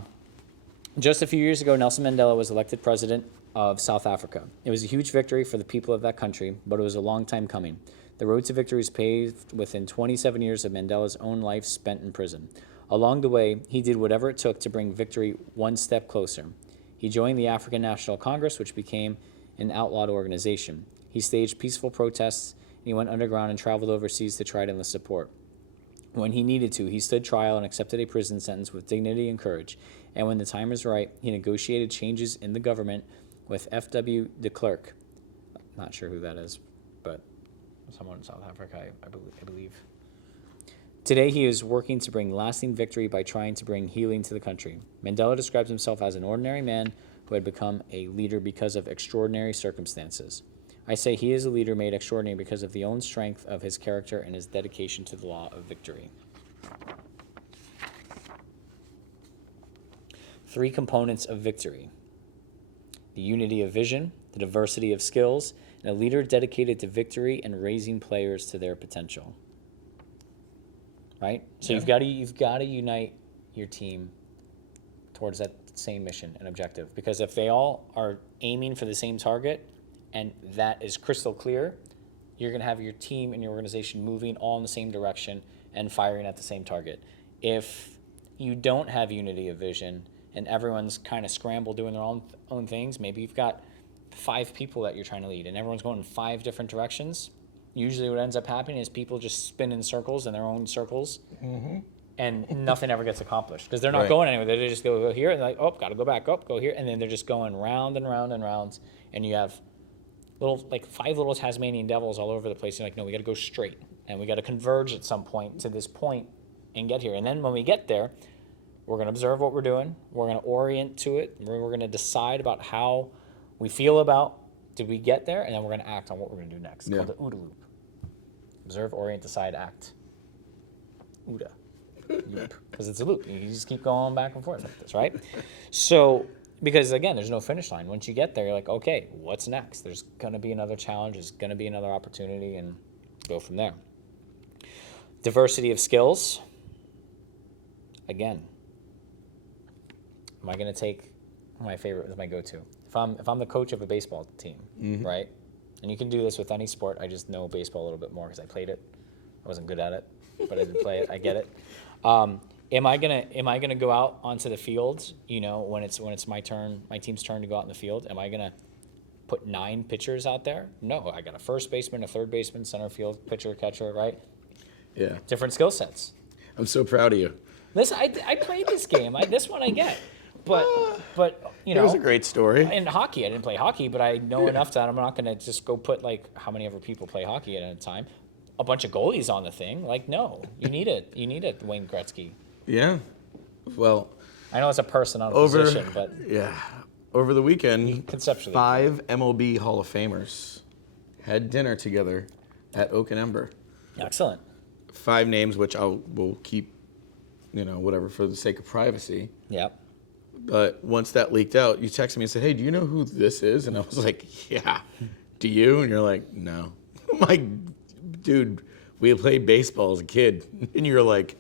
Just a few years ago, Nelson Mandela was elected president of South Africa. It was a huge victory for the people of that country, but it was a long time coming. The road to victory was paved within 27 years of Mandela's own life spent in prison. Along the way, he did whatever it took to bring victory one step closer. He joined the African National Congress, which became an outlawed organization. He staged peaceful protests, and he went underground and traveled overseas to try to enlist support. When he needed to, he stood trial and accepted a prison sentence with dignity and courage. And when the time was right, he negotiated changes in the government with F.W. de Klerk. Not sure who that is, but someone in South Africa, I believe. Today, he is working to bring lasting victory by trying to bring healing to the country. Mandela describes himself as an ordinary man who had become a leader because of extraordinary circumstances. I say he is a leader made extraordinary because of the own strength of his character and his dedication to the law of victory. 3 components of victory: the unity of vision, the diversity of skills, and a leader dedicated to victory and raising players to their potential. Right? So you've got to unite your team towards that same mission and objective. Because if they all are aiming for the same target and that is crystal clear, you're going to have your team and your organization moving all in the same direction and firing at the same target. If you don't have unity of vision and everyone's kind of scrambled doing their own things, maybe you've got 5 people that you're trying to lead and everyone's going in 5 different directions. Usually what ends up happening is people just spin in circles in their own circles, and nothing ever gets accomplished because they're not going anywhere. They just go here and like, oh, got to go back up, go here, and then they're just going round and round and round, and you have 5 little Tasmanian devils all over the place. You're like, no, we got to go straight, and we got to converge at some point to this point and get here. And then when we get there, we're going to observe what we're doing. We're going to orient to it. We're going to decide about how we feel about did we get there? And then we're going to act on what we're going to do next. It's Yeah. called the OODA loop. Observe, orient, decide, act. OODA. Loop. Because it's a loop. You just keep going back and forth like this, right? So, because again, there's no finish line. Once you get there, you're like, okay, what's next? There's going to be another challenge. There's going to be another opportunity, and go from there. Diversity of skills. Again, am I going to take my favorite, my go-to? If I'm the coach of a baseball team, right? And you can do this with any sport. I just know baseball a little bit more because I played it. I wasn't good at it, but I did play it. I get it. Am I gonna go out onto the field? You know, when it's my turn, my team's turn to go out in the field. Am I gonna put 9 pitchers out there? No, I got a first baseman, a third baseman, center field, pitcher, catcher, right? Yeah. Different skill sets. I'm so proud of you. This I played this game. This one I get, but you know, It was a great story. in hockey, I didn't play hockey, but I know enough that I'm not gonna just go put like how many ever people play hockey at a time, a bunch of goalies on the thing. Like no, you need it. You need it, Wayne Gretzky. Yeah. Well, I know it's a person on a over position, but over the weekend, conceptually, 5 MLB Hall of Famers had dinner together at Oak and Ember. excellent. 5 names, which will keep, whatever, for the sake of privacy. Yep. But once that leaked out, you texted me and said, "Hey, do you know who this is?" And I was like, "Yeah." "Do you?" And you're like, "No." I'm like, "Dude, we played baseball as a kid." And you're like,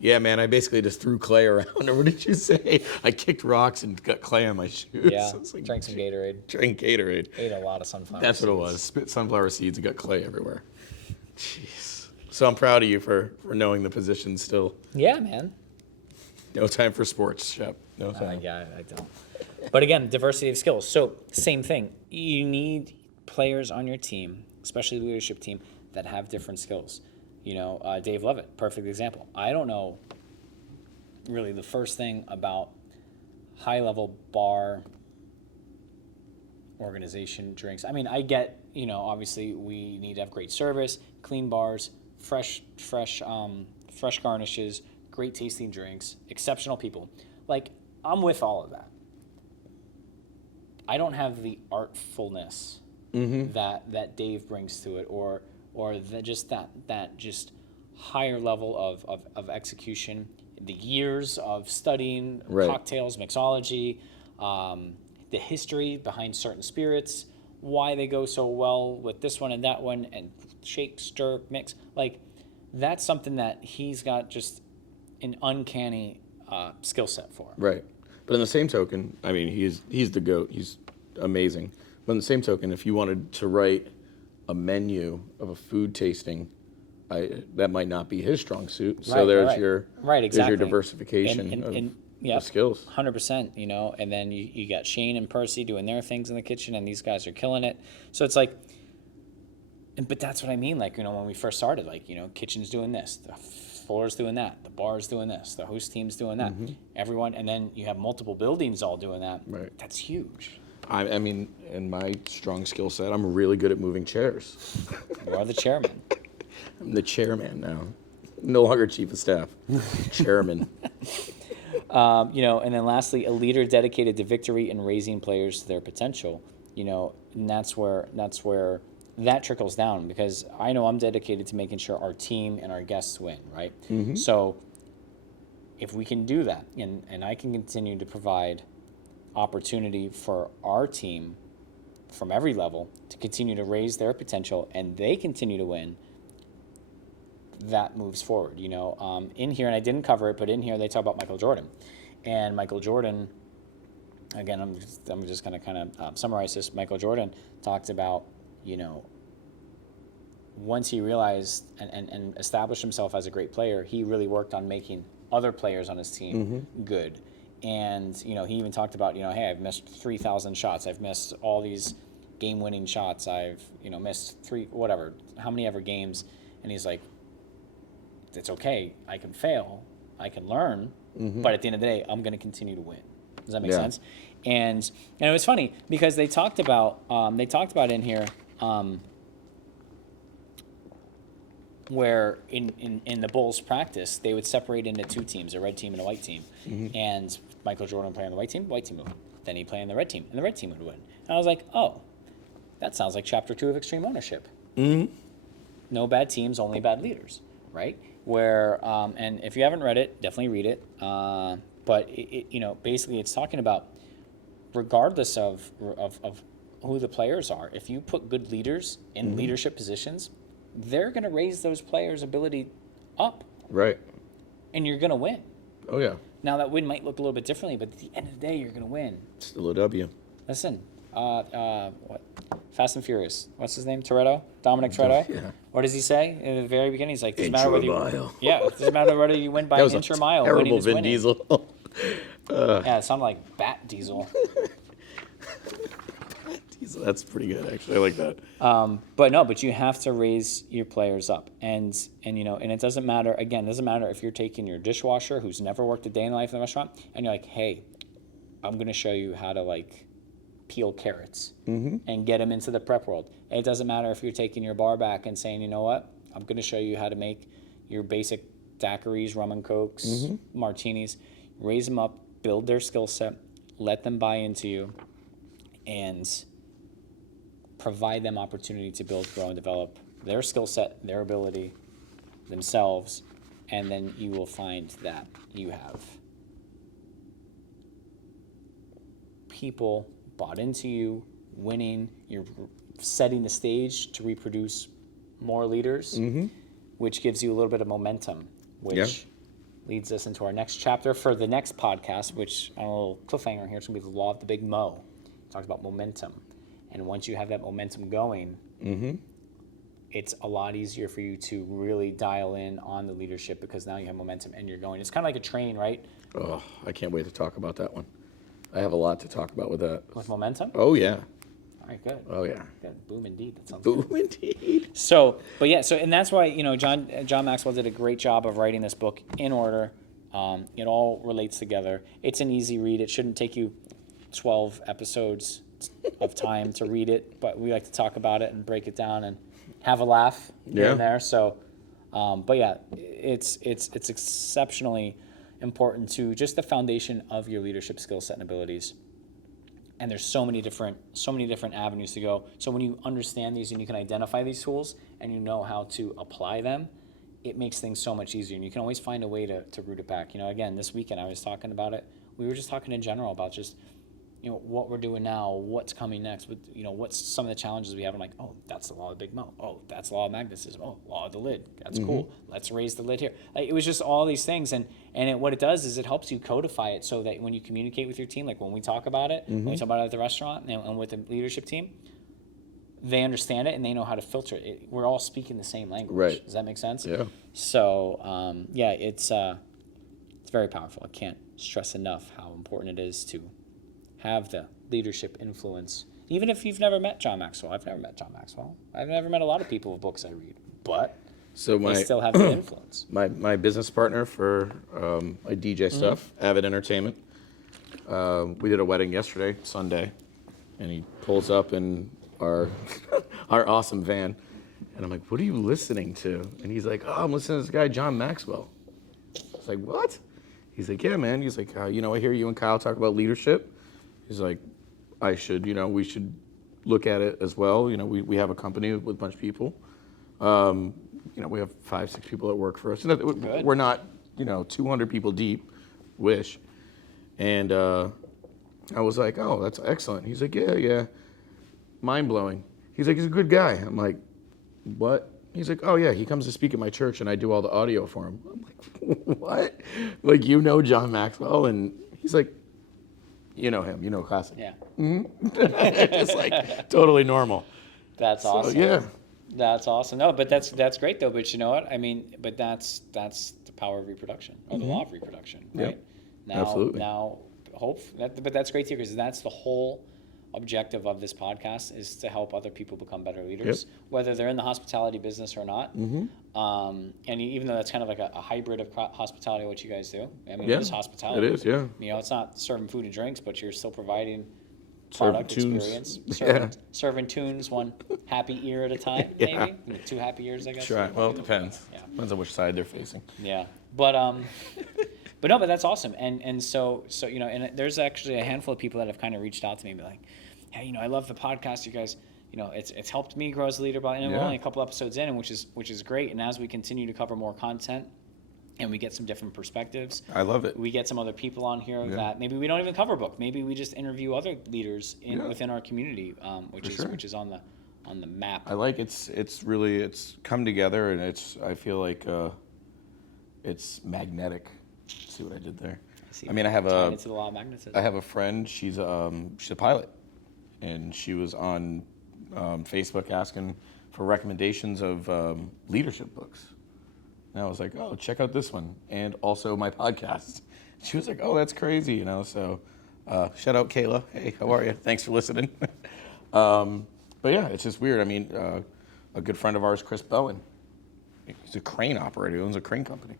"Yeah, man, I basically just threw clay around." Or what did you say? "I kicked rocks and got clay on my shoes." Yeah. I was like, Drank some Gatorade. Drank Gatorade. Ate a lot of sunflower. That's what it was. Spit sunflower seeds and got clay everywhere. Jeez. So I'm proud of you for knowing the position still. Yeah, man. No time for sports, Shep. No time. Yeah, I don't. But again, diversity of skills. So same thing. You need players on your team, especially the leadership team, that have different skills. You know, Dave Levitt, perfect example. I don't know really the first thing about high-level bar organization drinks. I mean, I get, obviously we need to have great service, clean bars, fresh garnishes, great tasting drinks, exceptional people. Like, I'm with all of that. I don't have the artfulness that Dave brings to it, or that just higher level of execution, the years of studying cocktails, mixology, the history behind certain spirits, why they go so well with this one and that one, and shake, stir, mix. Like, that's something that he's got just an uncanny skill set for. Right. But in the same token, I mean, he's the GOAT. He's amazing. But in the same token, if you wanted to write a menu of a food tasting, that might not be his strong suit. So there's your diversification of the skills. 100%, and then you got Shane and Percy doing their things in the kitchen, and these guys are killing it. So it's like, but that's what I mean. Like, when we first started, like, kitchen's doing this, the floor's doing that, the bar's doing this, the host team's doing that, everyone, and then you have multiple buildings all doing that. Right. That's huge. I mean, in my strong skill set, I'm really good at moving chairs. You are the chairman. I'm the chairman now. No longer chief of staff. Chairman. And then lastly, a leader dedicated to victory and raising players to their potential. And that's where that trickles down, because I know I'm dedicated to making sure our team and our guests win, right? So if we can do that, and I can continue to provide opportunity for our team from every level to continue to raise their potential, and they continue to win, that moves forward. In here, and I didn't cover it, but in here they talk about Michael Jordan. And Michael Jordan, again, I'm just going to kind of summarize this. Michael Jordan talked about, once he realized and established himself as a great player, he really worked on making other players on his team good. And, he even talked about, hey, I've missed 3,000 shots. I've missed all these game-winning shots. I've, missed how many ever games. And he's like, it's okay. I can fail. I can learn. But at the end of the day, I'm going to continue to win. Does that make sense? And it was funny because they talked about in here where in the Bulls practice, they would separate into 2 teams, a red team and a white team. And Michael Jordan would play on the white team would win. Then he'd play on the red team, and the red team would win. And I was like, oh, That sounds like chapter 2 of Extreme Ownership. Mm-hmm. No bad teams, only bad leaders, right? Where, and if you haven't read it, definitely read it. But basically it's talking about, regardless of who the players are, if you put good leaders in leadership positions, they're going to raise those players' ability up. Right. And you're going to win. Oh, yeah. Now, that win might look a little bit differently, but at the end of the day, you're going to win. Still a W. Listen, what? Fast and Furious. What's his name? Toretto? Dominic Toretto? Yeah. What does he say in the very beginning? He's like, doesn't Inch matter or whether mile. it doesn't matter whether you win by That an was inch a or mile. terrible Winning is Vin winning. Diesel. Yeah, it sounded like Bat Diesel. Diesel. That's pretty good, actually. I like that. But you have to raise your players up, and it doesn't matter. Again, it doesn't matter if you're taking your dishwasher who's never worked a day in the life in the restaurant, and you're like, hey, I'm going to show you how to peel carrots and get them into the prep world. And it doesn't matter if you're taking your bar back and saying, you know what, I'm going to show you how to make your basic daiquiris, rum and cokes, martinis. Raise them up, build their skill set, let them buy into you, and provide them opportunity to build, grow, and develop their skill set, their ability, themselves, and then you will find that you have people bought into you, winning, you're setting the stage to reproduce more leaders, which gives you a little bit of momentum, which leads us into our next chapter for the next podcast, which, on a little cliffhanger here, it's going to be the law of the big mo. It talks about momentum. And once you have that momentum going, it's a lot easier for you to really dial in on the leadership because now you have momentum and you're going. It's kind of like a train, right? Oh, I can't wait to talk about that one. I have a lot to talk about with that. With momentum? Oh, yeah. All right, good. Oh, yeah. Good. Boom, indeed. That sounds Boom, good. indeed. And that's why, John Maxwell did a great job of writing this book in order. It all relates together. It's an easy read. It shouldn't take you 12 episodes of time to read it, but we like to talk about it and break it down and have a laugh here and there. So, it's exceptionally important to just the foundation of your leadership skill set and abilities. And there's so many different avenues to go. So when you understand these and you can identify these tools and you know how to apply them, it makes things so much easier. And you can always find a way to root it back. Again, this weekend I was talking about it. We were just talking in general about just what we're doing now, what's coming next, what's some of the challenges we have. I'm like, oh, that's the law of the big mo. Oh, that's the law of magnetism. Oh, law of the lid. That's cool. Let's raise the lid here. It was just all these things. And what it does is it helps you codify it so that when you communicate with your team, like when we talk about it, when we talk about it at the restaurant and with the leadership team, they understand it and they know how to filter it. We're all speaking the same language. Right. Does that make sense? Yeah. So, it's very powerful. I can't stress enough how important it is to have the leadership influence. Even if you've never met John Maxwell. I've never met John Maxwell. I've never met a lot of people with books I read, but they still have the influence. My business partner for my DJ stuff, Avid Entertainment, we did a wedding yesterday, Sunday, and he pulls up in our our awesome van, and I'm like, what are you listening to? And he's like, oh, I'm listening to this guy, John Maxwell. I was like, what? He's like, yeah, man. He's like, I hear you and Kyle talk about leadership. He's like, we should look at it as well. We have a company with a bunch of people. We have 5-6 people that work for us. We're not, 200 people deep, wish. And I was like, oh, that's excellent. He's like, yeah. Mind blowing. He's like, he's a good guy. I'm like, what? He's like, oh yeah, he comes to speak at my church and I do all the audio for him. I'm like, what? Like, John Maxwell? And he's like, you know him, Classic. Yeah. Just like totally normal. That's awesome. Yeah. That's awesome. No, but that's great though. But you know what? I mean, but that's the power of reproduction or the law of reproduction, right? Yep. Absolutely. But that's great too because that's the whole objective of this podcast is to help other people become better leaders, whether they're in the hospitality business or not. And even though that's kind of like a hybrid of hospitality, what you guys do. I mean, it is hospitality. It is, yeah. It's not serving food and drinks, but you're still providing Serving product tunes. experience. Serving tunes one happy ear at a time, maybe? 2 happy ears, I guess. Sure. Well, it depends. Yeah. Depends on which side they're facing. Yeah. But that's awesome. And so and there's actually a handful of people that have kind of reached out to me and be like, hey, I love the podcast. You guys it's helped me grow as a leader, and we're only a couple episodes in, and which is great. And as we continue to cover more content, and we get some different perspectives, I love it. We get some other people on here that maybe we don't even cover book. Maybe we just interview other leaders within our community, which is on the map. I like it's come together, and I feel like it's magnetic. See what I did there? I mean, I have into the law of magnetism. I have a friend. She's a pilot, and she was on Facebook asking for recommendations of leadership books. And I was like, oh, check out this one, and also my podcast. She was like, oh, that's crazy, So shout out Kayla. Hey, how are you? Thanks for listening. But yeah, it's just weird. I mean, a good friend of ours, Chris Bowen, he's a crane operator. He owns a crane company.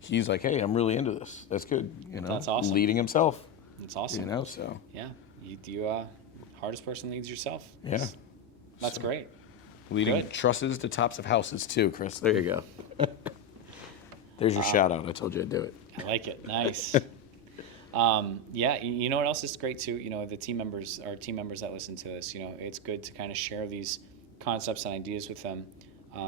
He's like, hey, I'm really into this. That's good. That's awesome. Leading himself. That's awesome. So. Yeah, you hardest person leads yourself. Yeah. That's great. Leading trusses to tops of houses too, Chris. There you go. There's your shout out. I told you I'd do it. I like it. Nice. Yeah, you know what else is great too? The team members that listen to this, it's good to kind of share these concepts and ideas with them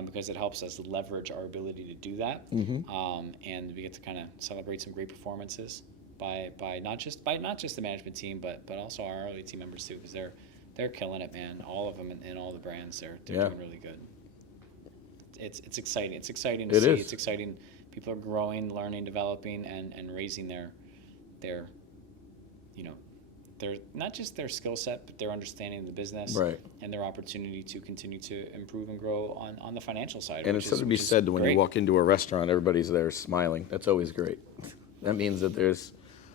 because it helps us leverage our ability to do that. Mm-hmm. And we get to kind of celebrate some great performances by not just the management team, but also our early team members too, because they're killing it, man. All of them and all the brands, they're doing really good. It's exciting. It's exciting to see. It's exciting. People are growing, learning, developing, and raising their not just their skill set, but their understanding of the business, and their opportunity to continue to improve and grow on the financial side. And it's something to be said when you walk into a restaurant, everybody's there smiling. That's always great. That means that there's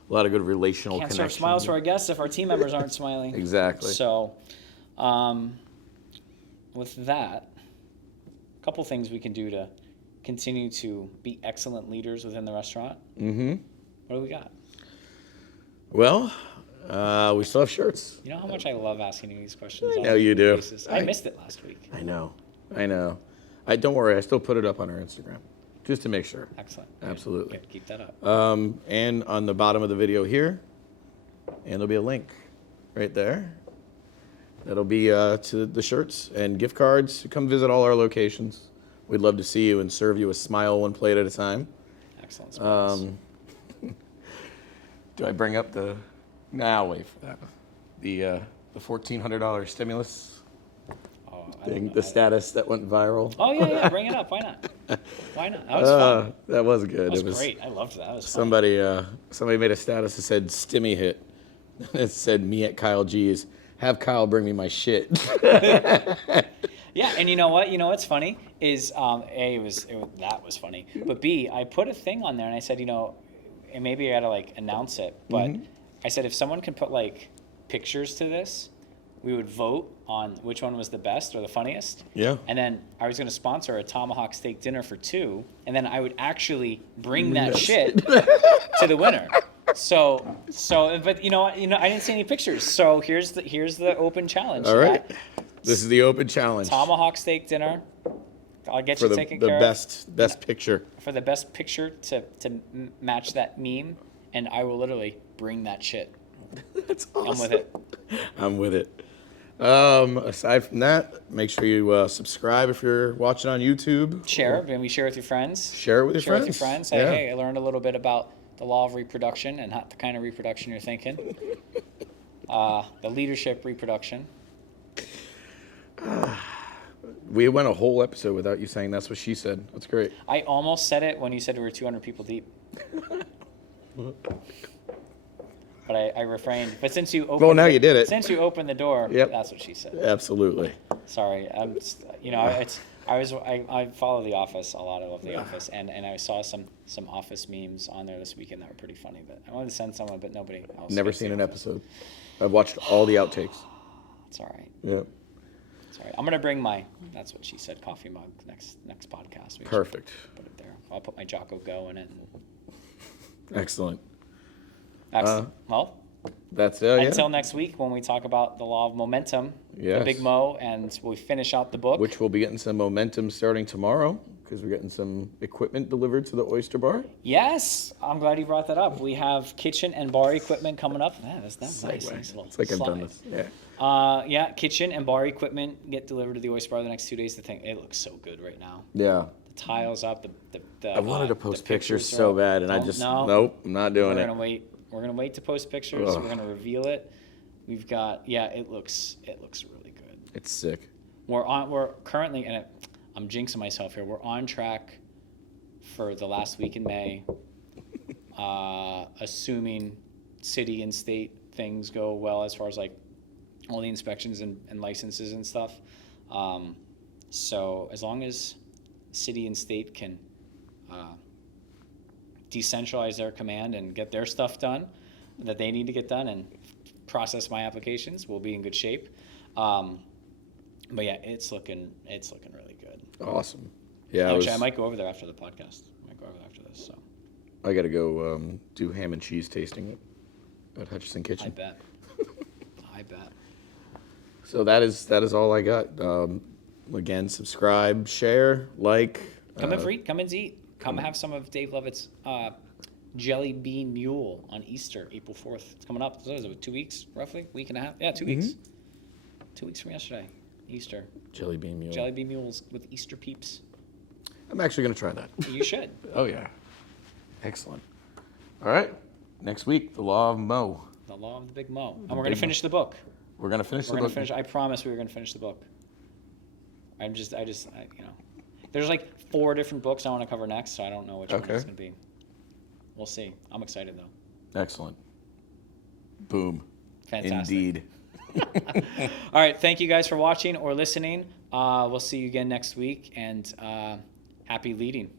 a lot of good relational connection. Can't serve smiles to our guests if our team members aren't smiling. Exactly. So, with that, a couple things we can do to continue to be excellent leaders within the restaurant. Mm-hmm. What do we got? Well, we still have shirts. You know how much I love asking you these questions? I know you do. I missed it last week. I know. Don't worry. I still put it up on our Instagram just to make sure. Excellent. Absolutely. Good. Keep that up. And on the bottom of the video here, and there'll be a link right there. That'll be to the shirts and gift cards. Come visit all our locations. We'd love to see you and serve you a smile one plate at a time. Excellent. Smiles. Do I bring up the... Nah, I'll wait for that. The $1,400 stimulus thing, the status that went viral. Oh, yeah, bring it up. Why not? That was fun. That was good. That was great. I loved that. That was fun. Somebody made a status that said, Stimmy hit. It said, me at Kyle G's. Have Kyle bring me my shit. Yeah, and you know what? You know what's funny is that was funny. But B, I put a thing on there and I said, and maybe I gotta announce it, but I said if someone can put pictures to this, we would vote on which one was the best or the funniest. Yeah. And then I was gonna sponsor a tomahawk steak dinner for 2, and then I would actually bring that shit to the winner. So, but I didn't see any pictures. So here's the open challenge. All right. This is the open challenge. Tomahawk steak dinner. I'll get you taken care of. For the best picture. For the best picture to match that meme, and I will literally bring that shit. That's awesome. I'm with it. I'm with it. Aside from that, make sure you subscribe if you're watching on YouTube. Share. Maybe share with your friends. Share it with your friends. Share with your friends. Say, hey, I learned a little bit about the law of reproduction and not the kind of reproduction you're thinking. The leadership reproduction. We went a whole episode without you saying that's what she said. That's great. I almost said it when you said we were 200 people deep. But I refrained. But since you opened now you did it. Since you opened the door, that's what she said. Absolutely. Sorry. I follow The Office a lot. I love The Office, and I saw some Office memes on there this weekend that were pretty funny. But I wanted to send someone, but nobody else. Never seen an episode. I've watched all the outtakes. It's all right. Yeah. It's all right. I'm gonna bring my that's what she said coffee mug next podcast. Perfect. Put it there. I'll put my Jocko Go in it. Excellent. Well, that's it. Until next week when we talk about the law of momentum, the Big Mo, and we finish out the book. Which we'll be getting some momentum starting tomorrow because we're getting some equipment delivered to the Oyster Bar. Yes, I'm glad you brought that up. We have kitchen and bar equipment coming up. Man, that's nice. Segue. Nice little It's like I've done slide. this. Yeah. Yeah, kitchen and bar equipment get delivered to the Oyster Bar the next 2 days. The thing, it looks so good right now. Yeah. The tiles up. I wanted to post pictures are so up. bad, and I Don't- just no. nope, I'm not doing We're it. gonna wait. We're gonna wait to post pictures. Ugh. We're gonna reveal it. We've got it looks really good. It's sick. We're currently I'm jinxing myself here. We're on track for the last week in May, assuming city and state things go well as far as like all the inspections and licenses and stuff. So as long as city and state can decentralize their command and get their stuff done that they need to get done and process my applications, we'll be in good shape. But yeah, it's looking really good. Awesome. Yeah. Actually, I might go over there after the podcast. I might go over there after this. So I got to go do ham and cheese tasting at Hutchison I Kitchen. bet. I bet. So that is all I got. Again, subscribe, share, like. Come and eat. Come have some of Dave Levitt's Jelly Bean Mule on Easter, April 4th. It's coming up. So is it 2 weeks, roughly? Week and a half? Yeah, 2 weeks. 2 weeks from yesterday, Easter. Jelly bean mule. Jelly Bean Mules with Easter peeps. I'm actually going to try that. You should. Oh, yeah. Excellent. All right. Next week, The Law of Mo. The Law of the Big Mo. And we're going to finish the book. We're going to finish We're the going book. to finish. I promise we were going to finish the book. There's like 4 different books I want to cover next, so I don't know which one Okay. it's going to be. We'll see. I'm excited, though. Excellent. Boom. Fantastic. Indeed. All right. Thank you guys for watching or listening. We'll see you again next week, and happy leading.